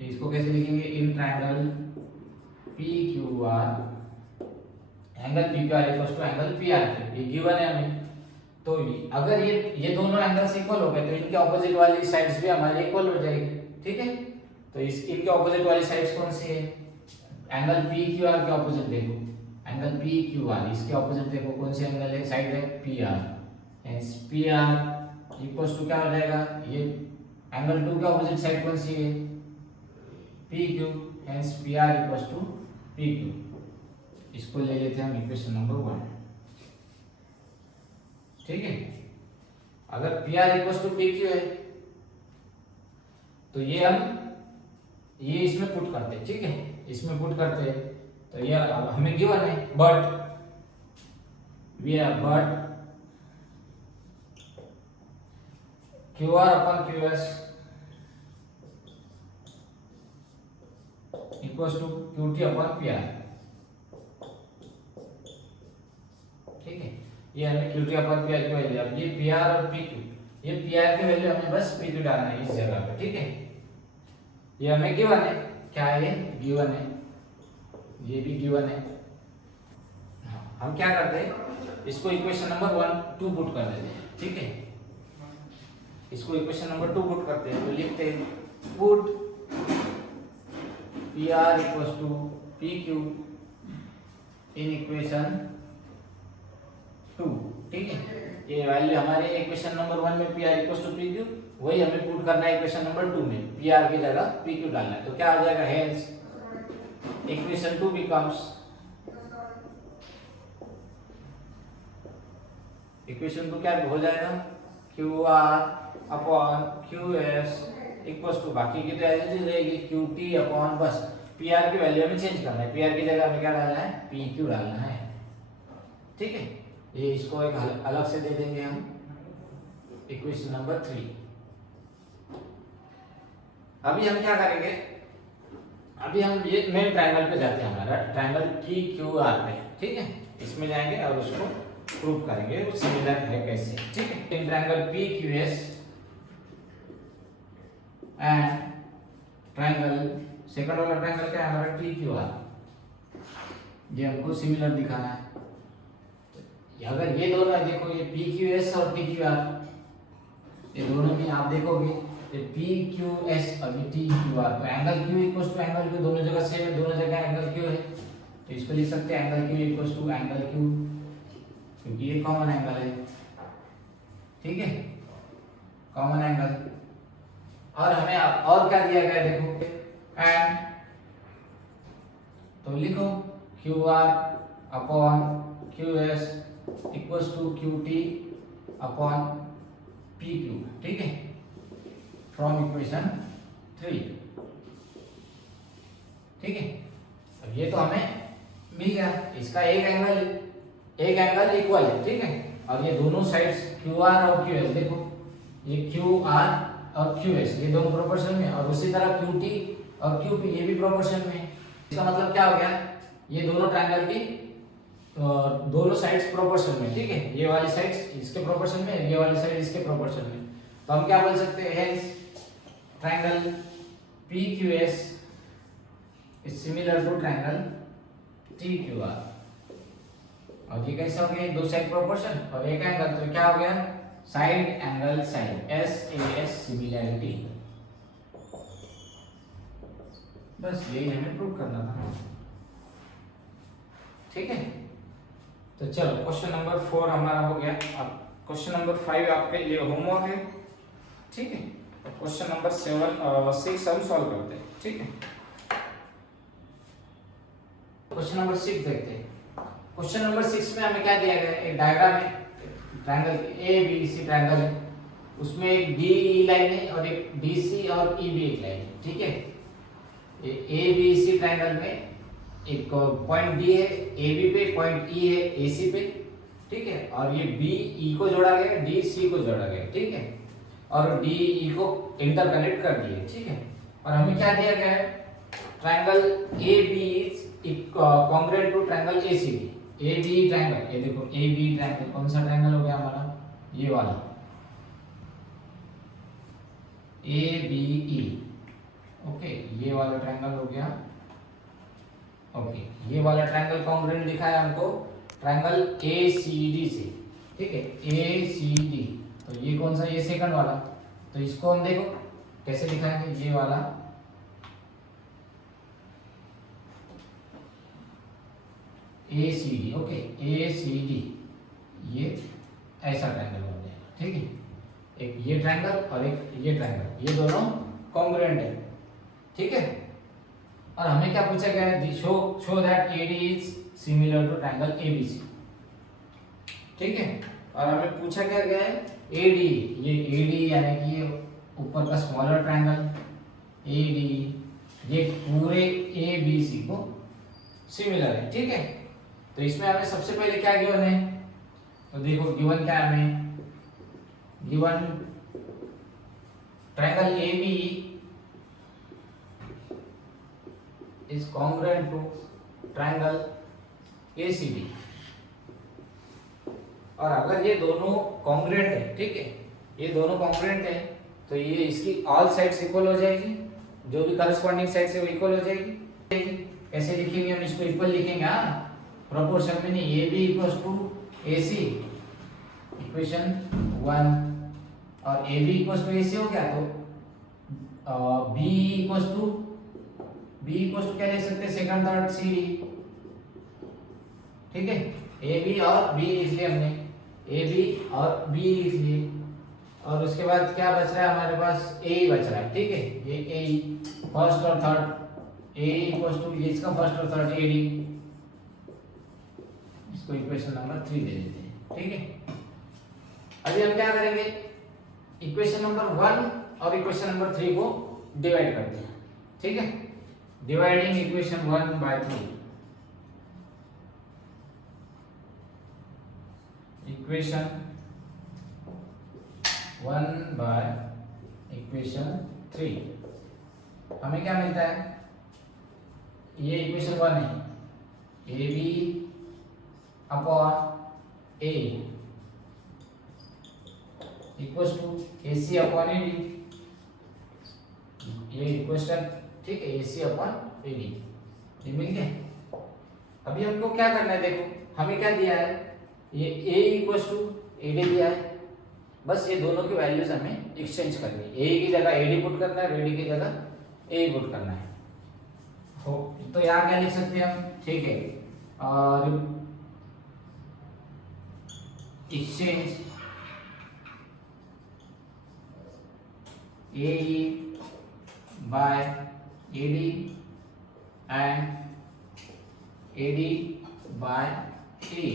इसको कैसे लिखेंगे, in triangle P Q R angle P Q R equals to angle P R Q, ये गिवन है हमें। तो अगर ये दोनों एंगल्स इक्वल हो गए तो इनके ऑपोजिट वाली साइड्स भी हमारी इक्वल हो जाएगी, ठीक है। तो इस इनके ऑपोजिट वाली साइड्स कौन सी है, एंगल पी क्यू आर के ऑपोजिट देखो, एंगल पी क्यू आर, इसके ऑपोजिट देखो कौन सी एंगल है, साइड है P R, hence P R equals to क्या हो जाएगा, ये एंगल 2 के ऑपोजिट साइड कौन सी है, P Q, hence P R equals to P Q. इसको ले लेते हैं हम इक्वेशन नंबर 1, ठीक है। अगर P R equals to P Q है तो ये ये इसमें पुट करते हैं, ठीक है, इसमें पुट करते हैं, तो ये हमें गिवन है, but Q R upon Q S equals to Q T upon P R, ठीक है, ये हमें Q T upon P R की वैल्यू, अब ये पी आर और पी क्यू, ये पी आर की वैल्यू हमें बस पी क्यू डालना है इस जगह पे, ठीक है, ये हमें गिवन है, क्या है ये गिवन है, ये भी गिवन है। हम क्या करते हैं, इसको इक्वेशन नंबर 1 2 पुट कर देते हैं, ठीक है, इसको इक्वेशन नंबर 2 पुट करते हैं, तो लिखते हैं put P R equals to P Q in equation 2, ठीक है, ये वैल्यू हमारे इक्वेशन नंबर 1 में P R equals to P Q, वही हमें पुट करना है इक्वेशन नंबर 2 में, पी आर की जगह पी क्यू डालना है, तो क्या आ जाएगा, हेंस इक्वेशन 2 बिकम्स, इक्वेशन 2 क्या हो जाएगा, Q R upon Q S equals to, बाकी की तो एज इट इज रहेगी, क्यू टी अपॉन, बस पी आर की वैल्यू हमें चेंज करना है, पी आर की जगह हमें क्या डालना है, पी क्यू डालना है, ठीक है। ये इसको एक अलग से दे देंगे हम, इक्वेशन नंबर 3। अभी हम क्या करेंगे, अभी हम ये मेन ट्रायंगल पे जाते हैं, हमारा ट्रायंगल पी क्यू आर पे, ठीक है, इसमें जाएंगे और उसको प्रूव करेंगे वो सिमिलर है कैसे, ठीक है। इन triangle P Q S and triangle second वाला ट्रायंगल क्या है हमारा टी क्यू आर, ये हमको सिमिलर दिखाना है। अगर ये दोनों है, देखो ये पी क्यू एस और टी क्यू आर, ये दोनों में आप देखोगे ये पी क्यू एस और टी क्यू आर, तो angle Q equals to angle Q, दोनों जगह सेम है, दोनों जगह एंगल क्यू है, तो इसको लिख सकते हैं angle Q equals to angle Q, क्योंकि ये कॉमन एंगल है, ठीक है, कॉमन एंगल। और हमें और क्या दिया गया है, देखो एंड, तो लिखो Q R upon Q S equals to Q T upon P Q, ठीक है, फ्रॉम इक्वेशन 3, ठीक है। अब ये तो हमें मिल गया, इसका एक एंगल इक्वल है, ठीक है। और ये दोनों साइड्स क्यू आर और क्यू एस, देखो ये क्यू आर और क्यू एस ये दोनों प्रोपोर्शन में, और उसी तरह क्यू टी और क्यू पी ये भी प्रोपोर्शन में है। इसका मतलब क्या हो गया, ये दोनों ट्रायंगल की दोनों साइड्स प्रोपोर्शन में, ठीक है। ये वाली साइड्स इसके प्रोपोर्शन में, ये वाली साइड इसके प्रोपोर्शन में। तो हम क्या बोल सकते हैं, hence triangle P Q S is similar to triangle T Q R. और ये कैसे हो गया, दो साइड प्रोपोर्शन और एक एंगल, तो क्या हो गया, side angle side, S A S similarity. बस यही हमें प्रूव करना था, ठीक है। तो चलो क्वेश्चन नंबर 4 हमारा हो गया। अब क्वेश्चन नंबर 5 आपके लिए होमवर्क है, ठीक है। तो क्वेश्चन नंबर 6 हम सॉल्व करते हैं, ठीक है। क्वेश्चन नंबर 6 देखते हैं। क्वेश्चन नंबर 6 में हमें क्या दिया गया है, एक डायग्राम है, triangle A B C triangle है, उसमें एक डी ई लाइन है और एक डी सी और ई बी एक लाइन है, ठीक है। ए बी सी ट्रायंगल में एक पॉइंट डी है ए बी पे, पॉइंट ई है ए सी पे, ठीक है। और ये बी ई को जोड़ा गया, डी सी को जोड़ा गया, ठीक है। और डी ई को इंटरकनेक्ट कर दिए, ठीक है। और हमें क्या दिया गया है, triangle A B is congruent to triangle A C B. A B triangle, ये देखो ए बी ट्रायंगल कौन सा ट्रायंगल हो गया हमारा, ये वाला ए बी ई, ओके, ये वाला ट्रायंगल हो गया, ओके। ये वाला ट्रायंगल कॉन्ग्रुएंट दिखा है हमको ट्रायंगल ए सी डी से, ठीक है, ए सी डी। तो ये कौन सा, ये सेकंड वाला, तो इसको हम देखो कैसे दिखाएंगे, ये वाला ए सी डी, ओके, ए सी डी, ये ऐसा ट्रायंगल बन जाएगा, ठीक है। एक ये ट्रायंगल और एक ये ट्रायंगल, ये दोनों कॉन्ग्रुएंट है, ठीक है। और हमें क्या पूछा गया है, show that AD is similar to triangle ABC, ठीक है। और हमें पूछा क्या गया है, एडी, ये एडी यानी कि ये ऊपर का स्मॉलर ट्रायंगल एडी, ये पूरे एबीसी को सिमिलर है, ठीक है। तो इसमें हमें सबसे पहले क्या गिवन है, तो देखो गिवन क्या है हमें, given triangle AB is congruent to triangle ACB। और अगर ये दोनों कॉन्ग्रुएंट है, ठीक है, ये दोनों कॉन्ग्रुएंट है, तो ये इसकी ऑल साइड्स इक्वल हो जाएगी, जो भी करस्पॉन्डिंग साइड्स है वो इक्वल हो जाएगी। कैसे लिखेंगे हम इसको, इक्वल लिखेंगे, हाँ, प्रोपोर्शन में नहीं, AB equals to AC, equation 1, और AB इक्वल्स टू AC हो गया, तो B इक्वल्स टू क्या लिख सकते हैं, सेकंड थर्ड CD, ठीक है। AB और B लिख लिया हमने, AB और B लिख लिए, और उसके बाद क्या बच रहा है हमारे पास, A बच रहा है, ठीक है। ये A फर्स्ट और थर्ड, A इक्वल्स टू ये इसका फर्स्ट और थर्ड AD, इसको इक्वेशन नंबर 3 दे देते हैं, ठीक है। अभी हम क्या करेंगे, इक्वेशन नंबर 1 और इक्वेशन नंबर 3 को डिवाइड करते हैं, ठीक है। Dividing equation 1 by 3, equation 1 by equation 3, हमें क्या मिलता है, ये इक्वेशन 1 है, AB upon A equals to AC upon AD, ये इक्वेशन, ठीक है, AC अपॉन AD, ये मिल गया। अभी हमको क्या करना है, देखो हमें क्या दिया है, ये A इक्वल्स टू AD दिया है, बस ये दोनों की वैल्यूज हमें एक्सचेंज करनी है, A की जगह AD पुट करना है, AD की जगह A पुट करना है। हो तो यहाँ क्या लिख सकते हैं हम, ठीक है, और exchange AE by AD and AD by AE,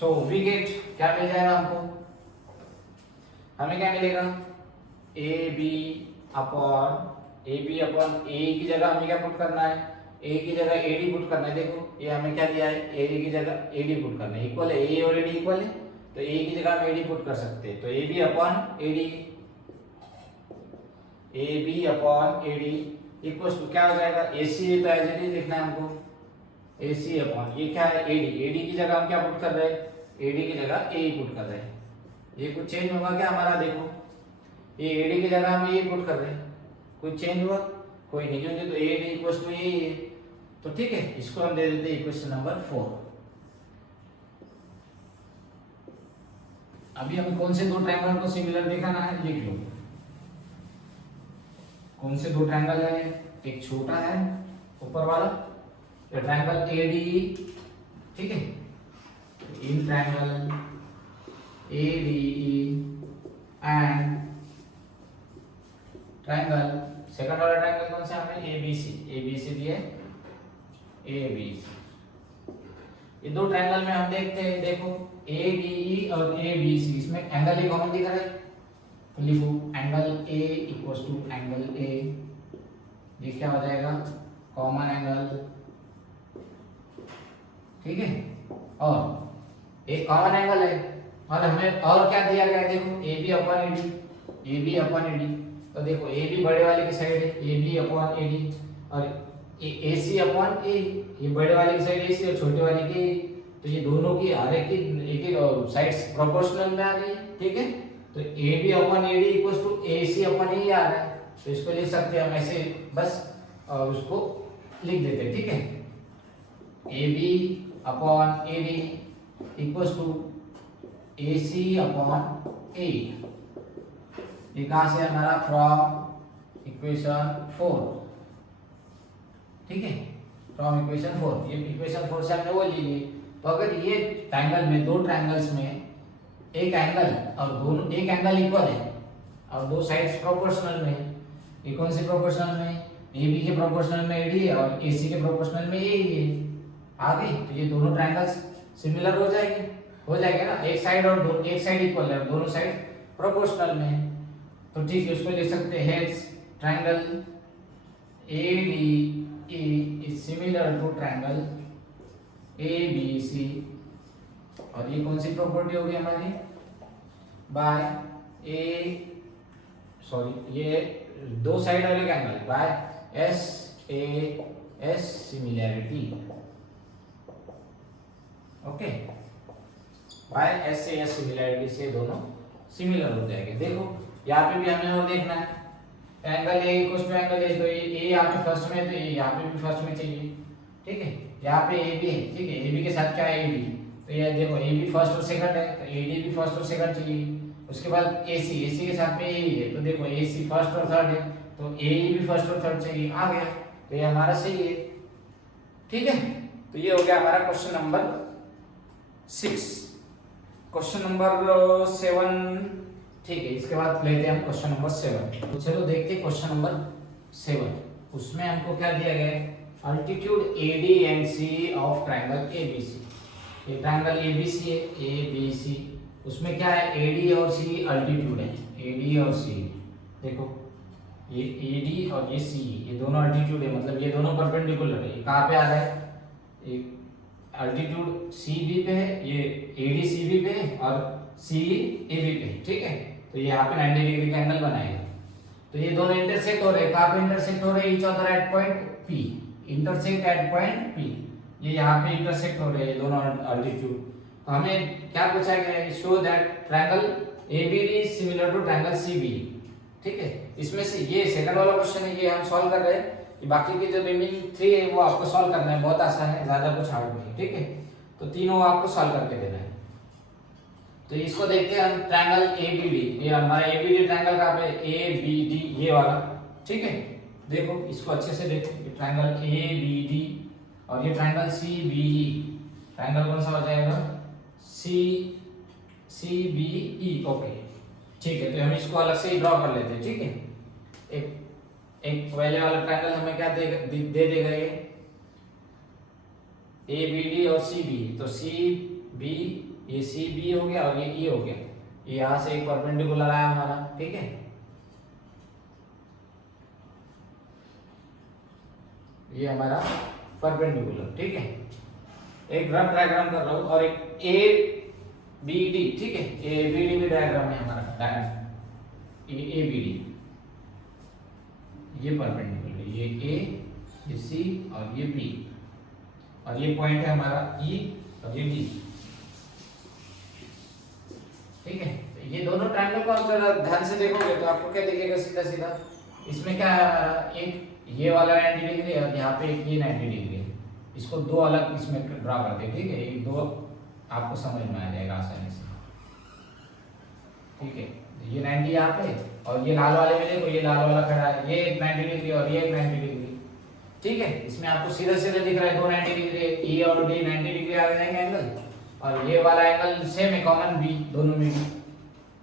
so we get क्या मिल जाएगा हमको, हमें क्या मिलेगा, ए बी अपॉन ए की जगह हमें क्या पुट करना है, ए की जगह एडी पुट करना है। देखो ये हमें क्या दिया है, ए की जगह एडी पुट करना है, इक्वल है, ए और एडी इक्वल है, तो ए की जगह हम एडी पुट कर सकते हैं। तो A B upon AD equal to क्या हो जाएगा, ए सी, तो एज इट इज लिखना है हमको, ए सी अपॉन ये क्या है, एडी की जगह हम क्या पुट कर रहे हैं, एडी की जगह ए पुट कर रहे हैं। ये कुछ चेंज होगा क्या हमारा, देखो ये एडी की जगह हम ये पुट कर रहे हैं, कुछ चेंज हुआ, कोई नहीं, क्योंकि तो एडी इक्वल टू ए, तो ठीक है, इसको हम दे देते हैं इक्वेशन नंबर 4। अभी हमें कौन से दो ट्रायंगल को सिमिलर दिखाना है, लिख लो कौन से दो ट्रायंगल है, एक छोटा है ऊपर वाला, ये ट्रायंगल एडी, ठीक है, in triangle ADE and triangle second वाला ट्रायंगल कौन सा हमें, ABC दिया है, ABC। ये दो ट्रायंगल में हम देखते हैं, देखो ADE और ABC, इसमें एंगल ए कॉमन दिख रहा है, तो लिखो angle A equals to angle A, ये क्या हो जाएगा, कॉमन एंगल, ठीक है, और एक कॉमन एंगल है, और हमें और क्या दिया गया है, देखो AB अपॉन AD, तो देखो AB बड़े वाले की साइड है, AB अपॉन AD, और AC अपॉन A, ये बड़े वाले की साइड AC और छोटे वाले की, तो ये दोनों की हर एक की एक साइड्स प्रोपोर्शनल में आ गई, ठीक है, तो AB upon AD equals to AC upon A आ रहा है, तो इसको लिख सकते हैं हम ऐसे, बस उसको लिख देते हैं, ठीक है, AB upon AD equals to AC upon A, ये कहां से हमारा, फ्रॉम इक्वेशन 4, ठीक है, फ्रॉम इक्वेशन 4, ये इक्वेशन 4 से हमने वो ली है। तो अगर ये ट्रायंगल में, दो ट्रायंगल्स में एक एंगल और दोनों एक एंगल इक्वल है और दो साइड्स प्रोपोर्शनल में, ये कौन से प्रोपोर्शनल में, AB के प्रोपोर्शनल में AD है और AC के प्रोपोर्शनल में AE है, आ गई, तो ये दोनों ट्रायंगल्स सिमिलर हो जाएंगे ना, एक साइड और दो, एक साइड इक्वल है और दोनों साइड प्रोपोर्शनल में है, तो ठीक है, उसको लिख सकते हैं triangle ADE is similar to triangle ABC, और ये कौन सी प्रॉपर्टी होगी हमारी, बाय ये दो साइड और एक angle, by SAS similarity, okay, by SAS similarity से दोनों सिमिलर हो जाएंगे। देखो यहाँ पे भी हमें और देखना है, angle A equal to angle A, तो ये A यहाँ पे फर्स्ट में, तो ये यहाँ पे भी फर्स्ट में चाहिए, ठीक है, यहाँ पे AB है, ठीक है, AB के साथ क्या है AD, तो ये देखो AB फर्स्ट और सेकंड है, तो AD भी फर्स्ट और सेकंड चाहिए, उसके बाद AC के साथ में AE है, तो देखो AC फर्स्ट और थर्ड है, तो AE भी फर्स्ट और थर्ड चाहिए, आ गया, तो ये हमारा सही है, ठीक है, तो ये हो गया हमारा क्वेश्चन नंबर 6। क्वेश्चन नंबर 7, ठीक है, इसके बाद लेते हैं हम क्वेश्चन नंबर 7। तो चलो देखते हैं क्वेश्चन नंबर 7, उसमें हमको क्या दिया गया है, altitude AD and C of triangle ABC, ये ट्रायंगल ABC है, ABC, उसमें क्या है, AD और C अल्टीट्यूड है, AD और C, देखो ये AD और ये C, ये दोनों अल्टीट्यूड है, मतलब ये दोनों परपेंडिकुलर है, ये कहाँ पे आ रहा है, एक अल्टीट्यूड CB पे है, ये AD CB पे है और C AB पे है, ठीक है, तो ये यहाँ पे 90 डिग्री का एंगल बनाएगा, तो ये दोनों इंटरसेक्ट हो रहे हैं, कहाँ पे इंटरसेक्ट हो रहे हैं, each other at point P, intersect at point P, ये यहाँ पे इंटरसेक्ट हो रहे हैं दोनों अल्टीट्यूड, तो हमें क्या पूछा गया है, show that triangle ABD is similar to triangle CBE, ठीक है, इसमें से ये सेकंड वाला क्वेश्चन है, ये हम सॉल्व कर रहे हैं, बाकी के जो रिमेनिंग 3 है वो आपको सॉल्व करना है, बहुत आसान है, ज्यादा कुछ हार्ड नहीं, ठीक है, तो तीनों आपको सॉल्व करके देना है। तो इसको देखते हैं हम, ट्रायंगल ABD, ये हमारा ABD ट्रायंगल कहाँ पे, ABD ये वाला, ठीक है, देखो इसको अच्छे से देखो, ये ट्रायंगल ABD और ये ट्रायंगल CBE, ट्रायंगल कौन सा हो जाएगा, CBE, ओके, ठीक है, तो हम इसको अलग से ही ड्रॉ कर लेते हैं, ठीक है, एक पहले वाला ट्रायंगल हमें क्या दे देगा, ये ए बी डी और सी बी, तो सी बी, ये सी बी हो गया और ये ई हो गया, ये यहाँ से एक परपेंडिकुलर आया हमारा, ठीक है। ये हमारा परपेंडिकुलर, ठीक है। एक रफ डायग्राम कर रहा हूं और एक ए बी डी, ठीक है, ए बी डी भी डायग्राम है हमारा, ए बी डी, ये परपेंडिकुलर, ये ए, ये सी और ये बी, और ये पॉइंट है हमारा ई और ये डी, ठीक है। तो ये दोनों ट्रायंगल को अगर ध्यान से देखोगे तो आपको क्या दिखेगा, सीधा सीधा इसमें क्या है हमारा, एक ये वाला 90 डिग्री है और यहाँ पे एक ये 90 डिग्री है, इसको दो अलग इसमें ड्रा करते हैं, ठीक है। एक दो आपको समझ में आ जाएगा आसानी से, ठीक है। ये 90 यहाँ पे और ये लाल वाले में देखो, ये लाल वाला खड़ा है, ये एक 90 डिग्री और ये एक 90 डिग्री, ठीक है। इसमें आपको सीधा सीधा दिख रहा है दो 90 डिग्री, ई और डी 90 डिग्री आ जाएंगे एंगल, और ये वाला एंगल सेम है, कॉमन बी दोनों में भी,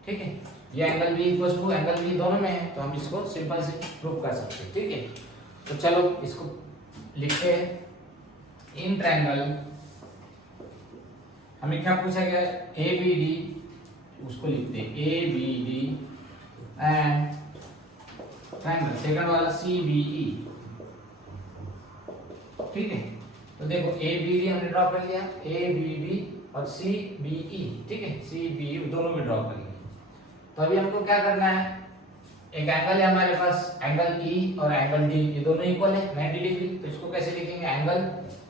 ठीक है। ये angle B equal to angle B दोनों में है, तो हम इसको सिंपल से प्रूव कर सकते हैं, ठीक है। तो चलो इसको लिखते हैं। इन ट्रायंगल हमें क्या पूछा गया, ए बी डी, उसको लिखते हैं A B D and triangle second वाला सी बी ई, ठीक है। तो देखो ए बी डी हमने ड्रॉ कर लिया, ए बी डी और सी बी ई, ठीक है, सी बी ई दोनों में ड्रॉ कर लिया। तो अभी हमको क्या करना है, एक एंगल है हमारे पास, एंगल ई और एंगल डी, ये दोनों इक्वल है 90 डिग्री, तो इसको कैसे लिखेंगे, एंगल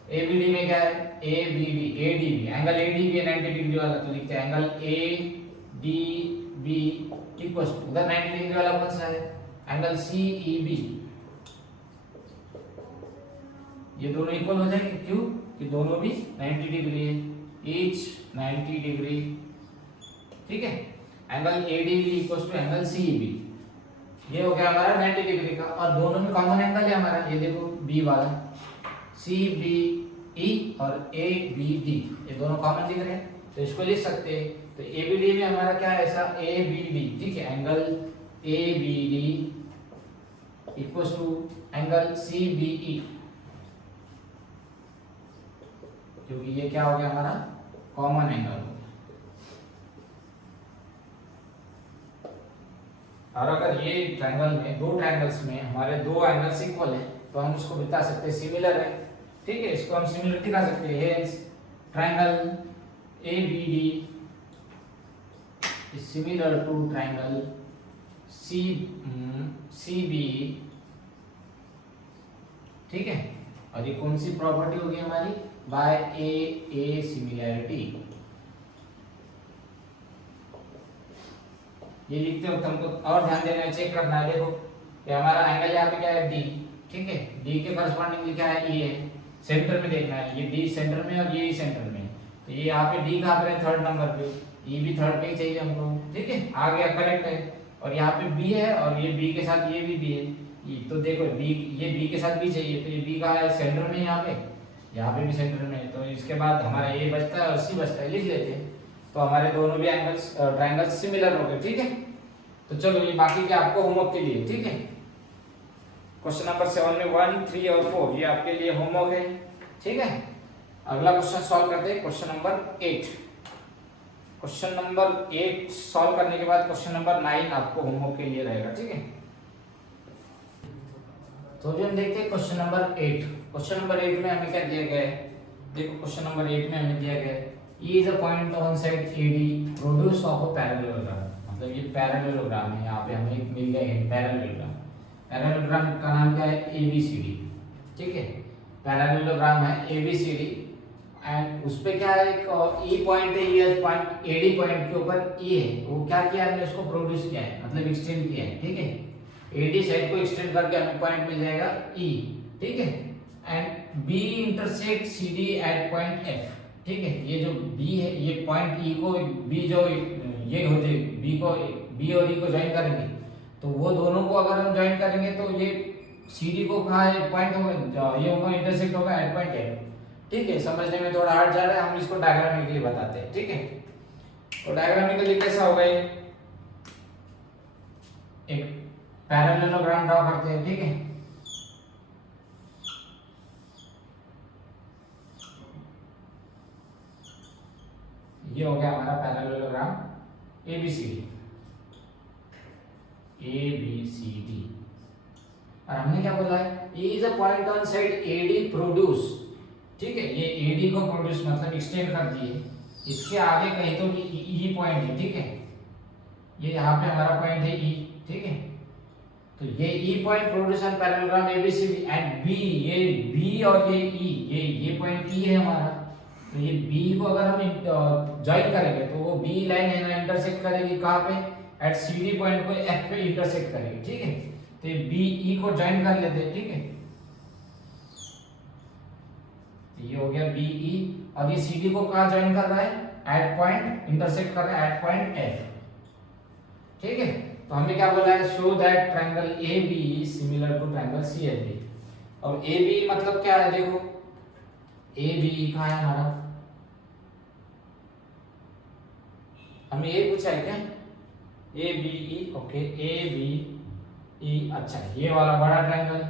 ए बी डी में क्या है, A B D, A D B, angle A D B है 90 डिग्री वाला, तो लिखते हैं angle A D B equals to, उधर 90 डिग्री वाला कौन सा है, एंगल सी ई बी, ये दोनों इक्वल हो जाएंगे, क्यों कि दोनों भी 90 डिग्री है, ईच 90 डिग्री, ठीक है। Angle A D B equals to angle C E B, ये हो गया हमारा 90 डिग्री का, और दोनों में कॉमन एंगल है हमारा, ये देखो बी वाला, सी बी ई और ए बी डी, ये दोनों कॉमन दिख रहे हैं, तो इसको लिख सकते हैं। तो ए बी डी में हमारा क्या है, ऐसा ए बी डी, ठीक है, angle A B D equals to angle C B E, क्योंकि ये क्या हो गया हमारा कॉमन एंगल। और अगर ये ट्रायंगल में, दो ट्रायंगल्स में हमारे दो एंगल्स इक्वल है, तो हम उसको बता सकते हैं सिमिलर है, ठीक है, इसको हम सिमिलर दिखा सकते हैं। Hence triangle A B D is similar to triangle C B, ठीक है। और ये कौन सी प्रॉपर्टी होगी हमारी, बाय ए सिमिलैरिटी। ये लिखते वक्त हमको और ध्यान देना है, चेक करना है, देखो कि हमारा एंगल यहाँ पे क्या है डी, ठीक है, डी के करस्पॉन्डिंग क्या है ई है, सेंटर में देखना है, ये डी सेंटर में और ये सेंटर में, तो ये यहाँ पे डी कहाँ पे है, थर्ड नंबर पे, ई भी थर्ड पे ही चाहिए हमको, ठीक है, आ गया करेक्ट है। और यहाँ पे बी है और ये बी के साथ ये भी बी है, तो देखो बी, ये बी के साथ भी चाहिए, तो ये बी कहाँ है, सेंटर में, यहाँ पे भी सेंटर में है, तो इसके बाद हमारा ए बचता है और सी बचता है, लिख लेते हैं। तो हमारे दोनों भी एंगल्स ट्रायंगल्स सिमिलर हो गए, ठीक है। तो चलो ये बाकी के आपको होमवर्क के लिए, ठीक है। क्वेश्चन नंबर 7 में 1, 3 और 4 ये आपके लिए होमवर्क है, ठीक है। अगला क्वेश्चन सॉल्व करते हैं, question number 8। Question number 8 solve करने के बाद क्वेश्चन नंबर 9 आपको होमवर्क के लिए रहेगा, ठीक है। तो अभी हम देखते हैं क्वेश्चन नंबर 8। क्वेश्चन नंबर 8 में हमें क्या दिया गया है, देखो क्वेश्चन नंबर 8 में हमें दिया गया है E is a point on side AD produced of a parallelogram, मतलब ये पैरेललोग्राम है, यहाँ पे हमें एक मिल गया है पैरेललोग्राम। पैरेललोग्राम का नाम क्या है, ABCD, ठीक है, पैरेललोग्राम है ABCD, एंड उस पे क्या है, एक E पॉइंट है, ये पॉइंट AD पॉइंट के ऊपर E है, वो क्या किया हमने, उसको प्रोड्यूस किया है, मतलब एक्सटेंड किया है, ठीक है। AD साइड को एक्सटेंड करके हमें पॉइंट मिल जाएगा E, ठीक है, and B intersect CD at point F, ठीक है। ये जो B है, ये पॉइंट E को B जो ये हो जाए, B और E को ज्वाइन करेंगे, तो वो दोनों को अगर हम ज्वाइन करेंगे तो ये CD को कहाँ है, पॉइंट होगा, ये होगा इंटरसेक्ट होगा एट पॉइंट F, ठीक है। समझने में थोड़ा हार्ड जा रहा है, हम इसको डायग्रामिकली बताते हैं, ठीक है। तो डायग्रामिकली कैसा होगा, ये एक पैरेललोग्राम ड्रॉ करते हैं, ठीक है। ये हो गया हमारा पैरेललोग्राम ABCD। और हमने क्या बोला है, ये is a point on side AD produce, ठीक है, ये AD को प्रोड्यूस मतलब एक्सटेंड कर दिए, इसके आगे कहीं तो भी E पॉइंट है, ठीक है, ये यहाँ पे हमारा पॉइंट है E, ठीक है, तो ये E point produce on parallelogram ABCD and B, ये B और ये E, ये पॉइंट E है हमारा, तो ये B को अगर हम ज्वाइन करेंगे तो वो B लाइन है ना इंटरसेक्ट करेगी कहाँ पे, एट CD पॉइंट को F पे इंटरसेक्ट करेगी, ठीक है, तो ये BE को ज्वाइन कर लेते हैं, ठीक है, तो ये हो गया BE, और ये CD को कहाँ ज्वाइन कर रहा है, एट पॉइंट इंटरसेक्ट कर रहा है एट पॉइंट F, ठीक है, तो हमने क्या बोला है, show that triangle AB similar to triangle CLB। और AB मतलब क्या है, देखो AB कहाँ है हमारा, हमें ये पूछा है क्या, ABE, ओके, ABE, अच्छा ये वाला बड़ा ट्रायंगल,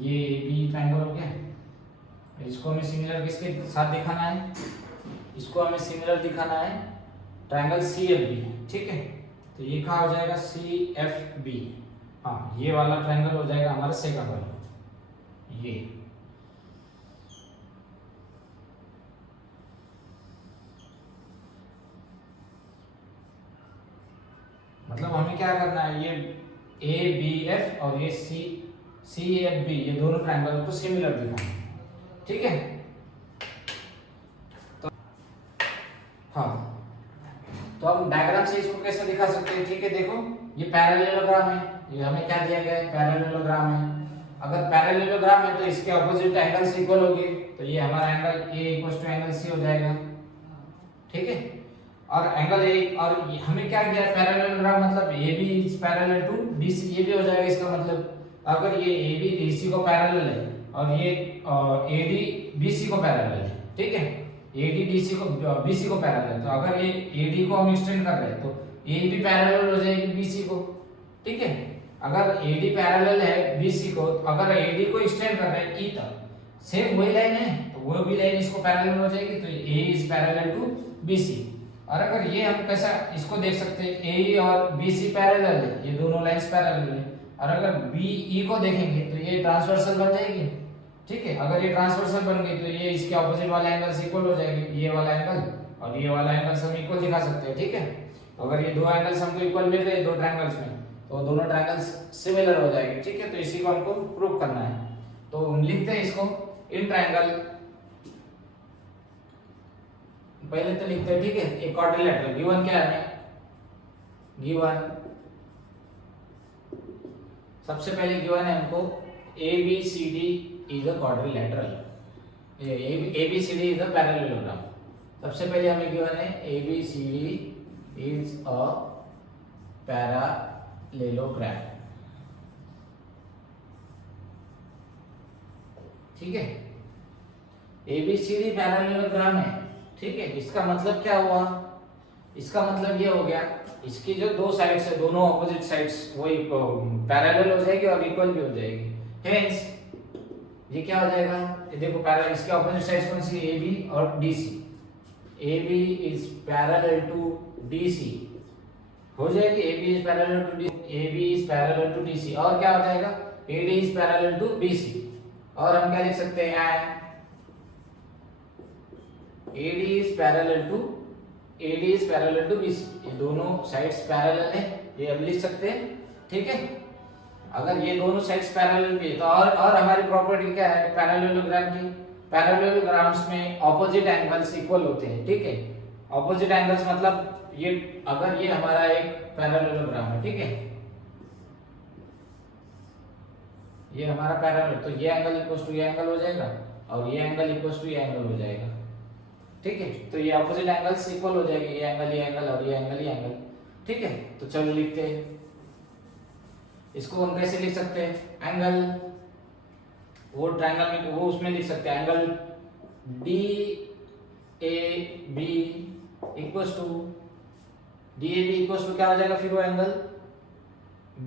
ये AB ट्रायंगल हो गया, इसको हमें सिमिलर किसके साथ दिखाना है, इसको हमें सिमिलर दिखाना है ट्रायंगल CFB, ठीक है, तो ये कहाँ हो जाएगा CFB, हाँ ये वाला ट्रायंगल हो जाएगा हमारा सेकंड वाला, ये मतलब हमें क्या करना है, ये ABF और ये CFB, ये दोनों ट्रायंगल को सिमिलर दिखाना है, ठीक है, तो हाँ, तो हम डायग्राम से इसको कैसे दिखा सकते हैं, ठीक है, देखो ये पैरेललोग्राम है, ये हमें क्या दिया गया है, पैरेललोग्राम है, अगर पैरेललोग्राम है तो इसके ऑपोजिट एंगल्स इक्वल होंगे, तो ये हमारा angle A equals to angle C हो जाएगा, ठीक है, और एंगल A, और हमें क्या किया है, पैरेललोग्राम मतलब AB is parallel to BC, ये भी हो जाएगा इसका मतलब, अगर ये AB DC को पैरेलल है और ये AD BC को पैरेलल है, ठीक है, AD DC को BC को पैरेलल है, तो अगर ये AD को हम एक्सटेंड कर रहे हैं तो A भी पैरेलल हो जाएगी BC को, ठीक है, अगर AD पैरेलल है BC को, तो अगर AD को एक्सटेंड कर रहे हैं E तक, सेम वही लाइन है तो वो भी लाइन इसको पैरेलल हो जाएगी, तो A is parallel to BC। और अगर ये हम कैसा इसको देख सकते हैं, AE और BC पैरेलल है, ये दोनों लाइंस पैरेलल है, और अगर BE को देखेंगे तो ये ट्रांसवर्सल बन जाएगी, ठीक है, अगर ये ट्रांसवर्सल बन गई तो ये इसके ऑपोजिट वाले एंगल्स इक्वल हो जाएंगे, ये वाला एंगल और ये वाला एंगल हम इक्वल दिखा सकते हैं, ठीक है, तो अगर ये दो एंगल्स हमको इक्वल मिल रहे हैं दो ट्रायंगल्स में, तो दोनों ट्रायंगल्स सिमिलर हो जाएंगे, ठीक है, तो इसी को हमको प्रूव करना है, तो हम लिखते हैं इसको इन ट्रायंगल, पहले तो लिखते हैं, ठीक है, एक क्वाड्रिलेटरल गिवन क्या है, गिवन सबसे पहले गिवन है हमको ABCD is a quadrilateral, ABCD is a parallelogram, सबसे पहले हमें गिवन है ABCD इज अ पैरेललोग्राम, ठीक है, ABCD पैरेललोग्राम है, ठीक है, इसका मतलब क्या हुआ, इसका मतलब ये हो गया इसकी जो दो साइड्स है दोनों ऑपोजिट साइड्स वो पैरेलल हो जाएगी और इक्वल भी हो जाएगी, हेंस ये क्या हो जाएगा, ये देखो पैरेलल, इसके ऑपोजिट साइड्स कौन सी, AB और DC, AB is parallel to DC हो जाएगी, AB is parallel to DC, AB is parallel to DC, और क्या हो जाएगा, AD is parallel to BC, और हम क्या लिख सकते हैं, AD is parallel to BC, ये दोनों साइड्स पैरेलल है, ये हम लिख सकते हैं, ठीक है, अगर ये दोनों साइड्स पैरेलल भी है तो और हमारी प्रॉपर्टी क्या है पैरेललोग्राम की, पैरेललोग्राम्स में ऑपोजिट एंगल्स इक्वल होते हैं, ठीक है, ऑपोजिट एंगल्स मतलब ये अगर ये हमारा एक पैरेललोग्राम है, ठीक है, ये हमारा पैरेलल, तो ये एंगल इक्वल्स टू ये एंगल हो जाएगा और ये एंगल इक्वल्स टू ये एंगल हो जाएगा, ठीक है, तो ये ऑपोजिट एंगल्स इक्वल हो जाएंगे, ये एंगल और ये एंगल, ठीक है, तो चलो लिखते हैं इसको, हम कैसे लिख सकते हैं, एंगल वो ट्रायंगल में वो उसमें लिख सकते हैं, एंगल DAB इक्वल्स टू क्या हो जाएगा, फिर वो एंगल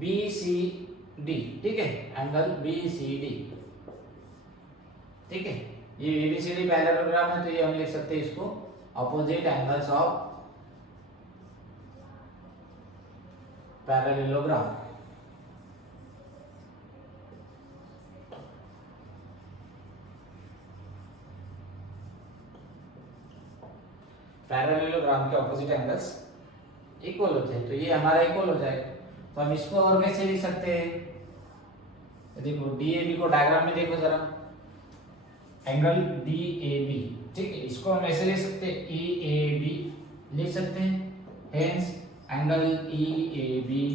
BCAD डी, ठीक है, एंगल बी सी डी, ठीक है। ये एबीसीडी पैरेललोग्राम है, तो ये हम लिख सकते हैं इसको opposite angles of parallelogram. Parallelogram के ऑपोजिट एंगल्स इक्वल होते हैं, तो ये हमारा इक्वल हो जाएगा। तो हम इसको और कैसे लिख सकते हैं, देखो डीएबी को डायग्राम में देखो जरा, एंगल डीएबी, ठीक है, इसको हम ऐसे लिख सकते हैं ईएबी लिख सकते हैं, हेंस एंगल ईएबी,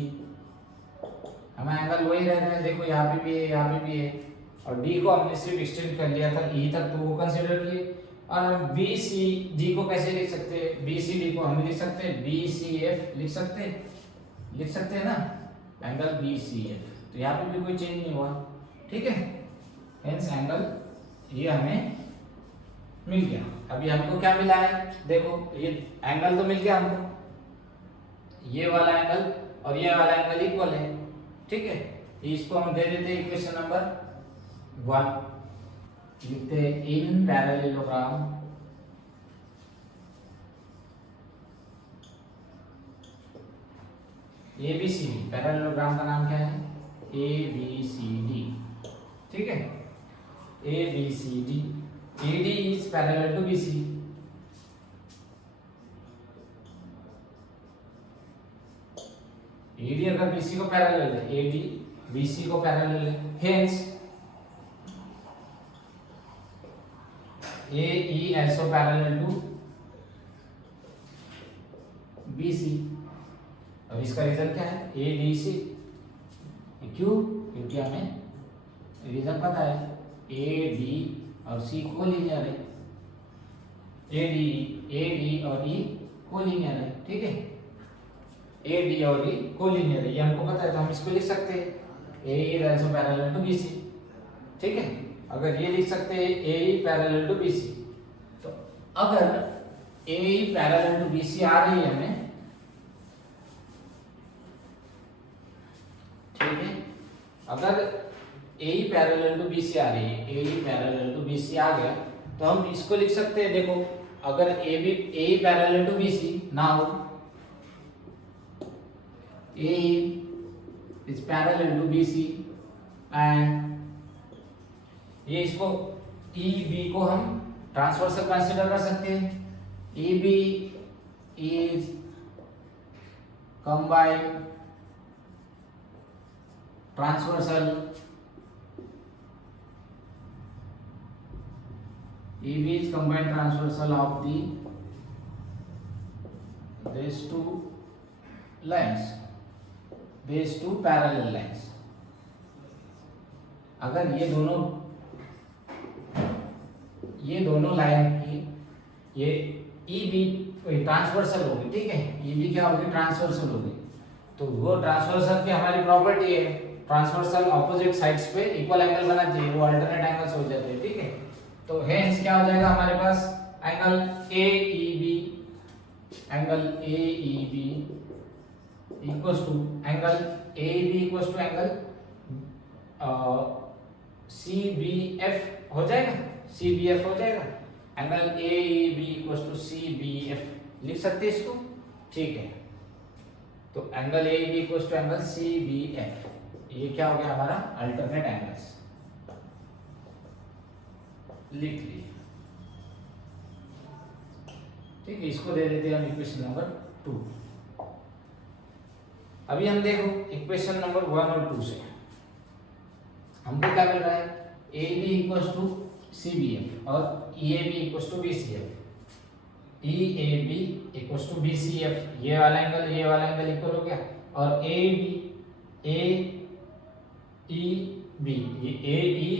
हमें एंगल वही रहना है, देखो यहाँ पे भी है, यहाँ पे भी है, और डी को हमने सिर्फ एक्सटेंड कर लिया था ई तक, तो वो कंसीडर किए। और हम बी सी डी को कैसे लिख सकते हैं, बी सी डी को हम लिख सकते हैं बी सी एफ लिख सकते हैं ना, एंगल बी सी एफ, तो यहाँ पे भी कोई चेंज नहीं हुआ, ठीक है, हेंस एंगल ये हमें मिल गया। अभी हमको क्या मिला है, देखो ये एंगल तो मिल गया हमको, ये वाला एंगल और ये वाला एंगल इक्वल है, ठीक है, इसको हम दे देते हैं इक्वेशन नंबर 1, लिखते हैं इन पैरेललोग्राम एबीसीडी, पैरेललोग्राम का नाम क्या है, एबीसीडी, ठीक है, ABCD, AD is parallel to BC, AD अगर बीसी को पैरेलल है, एडी बीसी को पैरेलल है, hence AE also parallel to BC। अब इसका रिजल्ट क्या है, ADC, क्यों, क्योंकि हमें रीजन पता है, AD और C कोलिनियर है, AD और E कोलिनियर है, ठीक है, AD और E कोलिनियर है, ये हमको पता है, तो हम इसको लिख सकते हैं AE is also parallel to BC, ठीक है। अगर ये लिख सकते हैं AE पैरेलल टू BC, तो अगर AE पैरेलल टू BC आ रही है हमें, ठीक है, अगर AE पैरेलल टू BC आ रही है, AE पैरेलल टू BC आ गया, तो हम इसको लिख सकते हैं, देखो अगर AE parallel to BC, now AE is parallel to BC and ये इसको EB को हम ट्रांसवर्सल कंसीडर कर सकते हैं, EB is combined transversal, EB is combined transversal of these two lines, these two parallel lines। अगर ये दोनों लाइन की ये EB ट्रांसवर्सल होगी, ठीक है, EB क्या होगी, ट्रांसवर्सल होगी, तो वो ट्रांसवर्सल की हमारी प्रॉपर्टी है, ट्रांसवर्सल ऑपोजिट साइड्स पे इक्वल एंगल बना चाहिए, वो अल्टरनेट एंगल्स हो जाते हैं, ठीक है। तो हेंस क्या हो जाएगा हमारे पास, angle AEB equals to angle AEB equals to angle CBF हो जाएगा, CBF हो जाएगा, angle AEB equals to CBF लिख सकते हैं इसको, ठीक है। तो angle AEB equals to angle CBF, ये क्या हो गया हमारा अल्टरनेट एंगल्स, लिख लिए, ठीक है। इसको दे देते हैं हम इक्वेशन नंबर 2। अभी हम देखो इक्वेशन नंबर 1 और 2 से हमको क्या मिल रहा है, AB इक्वल्स टू CBF और EAB equals to BCF, EAB equals to BCF, ये वाला एंगल इक्वल हो गया, और AEB ये AE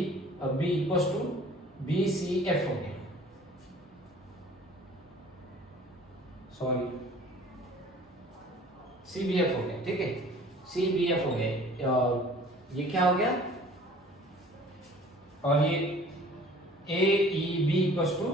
और B इक्वल्स टू BCF हो गया, सॉरी CBF हो गया, ठीक है, CBF हो गया, और ये क्या हो गया, और ये AEB इक्वल्स टू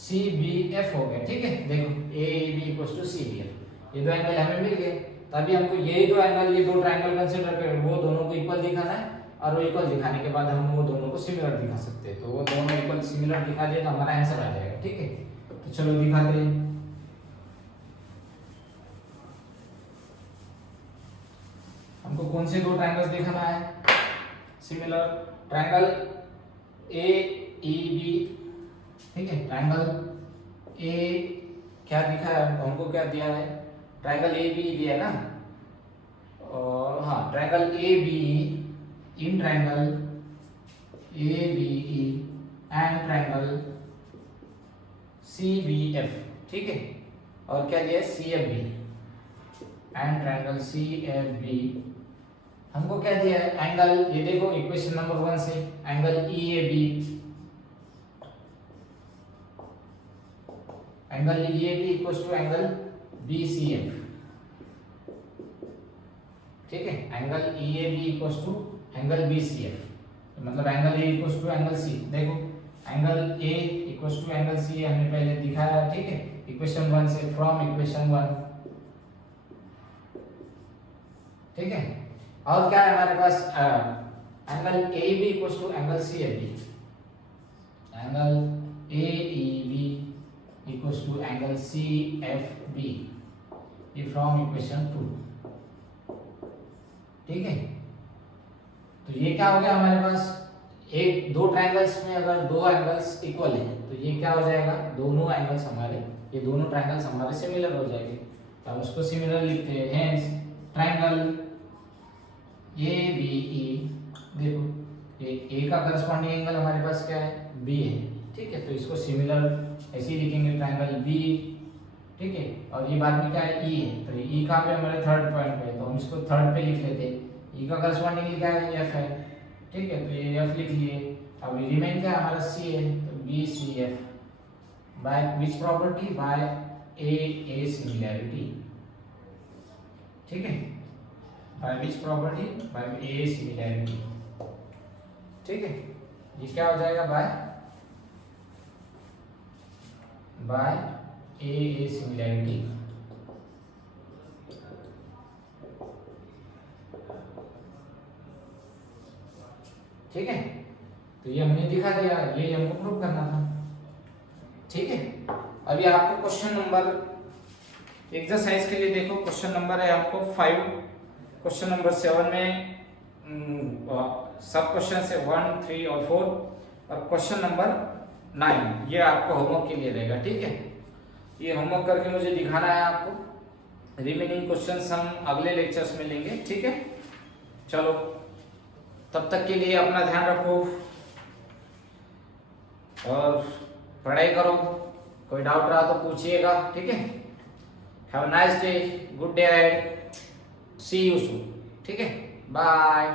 CBF हो गया, ठीक है। देखो AEB इक्वल्स टू CBF, ये दो एंगल हमें मिल गए, तभी हमको यही दो एंगल, ये दो ट्रायंगल कंसीडर करें, वो दोनों को इक्वल दिखाना है और वो इक्वल दिखाने के बाद हम वो दोनों को सिमिलर दिखा सकते हैं। तो वो दोनों इक्वल सिमिलर दिखा दिए तो हमारा आंसर आ जाएगा। ठीक है, तो चलो दिखाते हैं। हमको कौन से दो ट्रायंगल्स दिखाना है similar? Triangle A E B, ठीक है, ट्रायंगल ए क्या दिखा है हमको, क्या दिया है? ट्रायंगल ए बी दिया है ना, और हाँ triangle A B, in triangle A B E and triangle C B F, ठीक है, और क्या दिया है? C F B and triangle C F B. हमको क्या दिया है? एंगल, ये देखो इक्वेशन नंबर 1 से, angle E A B, angle E A B equals to angle B C F, ठीक है, angle E A B equals to angle B C F, मतलब angle A equals to angle C. देखो angle A equals to angle C हमने पहले दिखाया, ठीक है, equation 1 से, फ्रॉम इक्वेशन 1, ठीक है। और क्या है हमारे पास? Angle A B equals to angle C A B, angle A E B equals to angle C F B, ये फ्रॉम इक्वेशन 2, ठीक है। तो ये क्या हो गया हमारे पास? एक दो ट्रायंगल्स में अगर दो एंगल्स इक्वल है तो ये क्या हो जाएगा? दोनों एंगल्स हमारे, ये दोनों ट्रायंगल्स हमारे सिमिलर हो जाएंगे, तो हम उसको सिमिलर लिखते हैं। Hence triangle A B E, देखो ये ए का करस्पॉन्डिंग एंगल हमारे पास क्या है? बी है, ठीक है, तो इसको सिमिलर ऐसे ही लिखेंगे, ट्रायंगल बी, ठीक है, और ये बाद में क्या है? ई है, तो ई कहाँ पे? हमारे थर्ड पॉइंट पे, तो हम इसको थर्ड पे लिख लेते हैं। ई का करस्पॉन्डिंग लिखा है एफ है, ठीक है, तो ये एफ लिख लिए। अब रिमेन क्या हमारा? सी है, तो B C F by which property? By A similarity, ठीक है, by which property? By A similarity, ठीक है। ये क्या हो जाएगा? बाय ए सिमिलैरिटी, ठीक है। तो ये हमने दिखा दिया, ये हमको प्रूव करना था, ठीक है। अभी आपको क्वेश्चन नंबर, एक्सरसाइज के लिए देखो, क्वेश्चन नंबर है आपको 5, क्वेश्चन नंबर 7 में सब क्वेश्चन है 1, 3 और 4, और क्वेश्चन नंबर 9 ये आपको होमवर्क के लिए रहेगा, ठीक है। ये होमवर्क करके मुझे दिखाना है आपको। रिमेनिंग क्वेश्चंस हम अगले लेक्चर्स में लेंगे, ठीक है। चलो तब तक के लिए अपना ध्यान रखो और पढ़ाई करो, कोई डाउट रहा तो पूछिएगा, ठीक है। Have a nice day, good day, see you soon, ठीक है, बाय।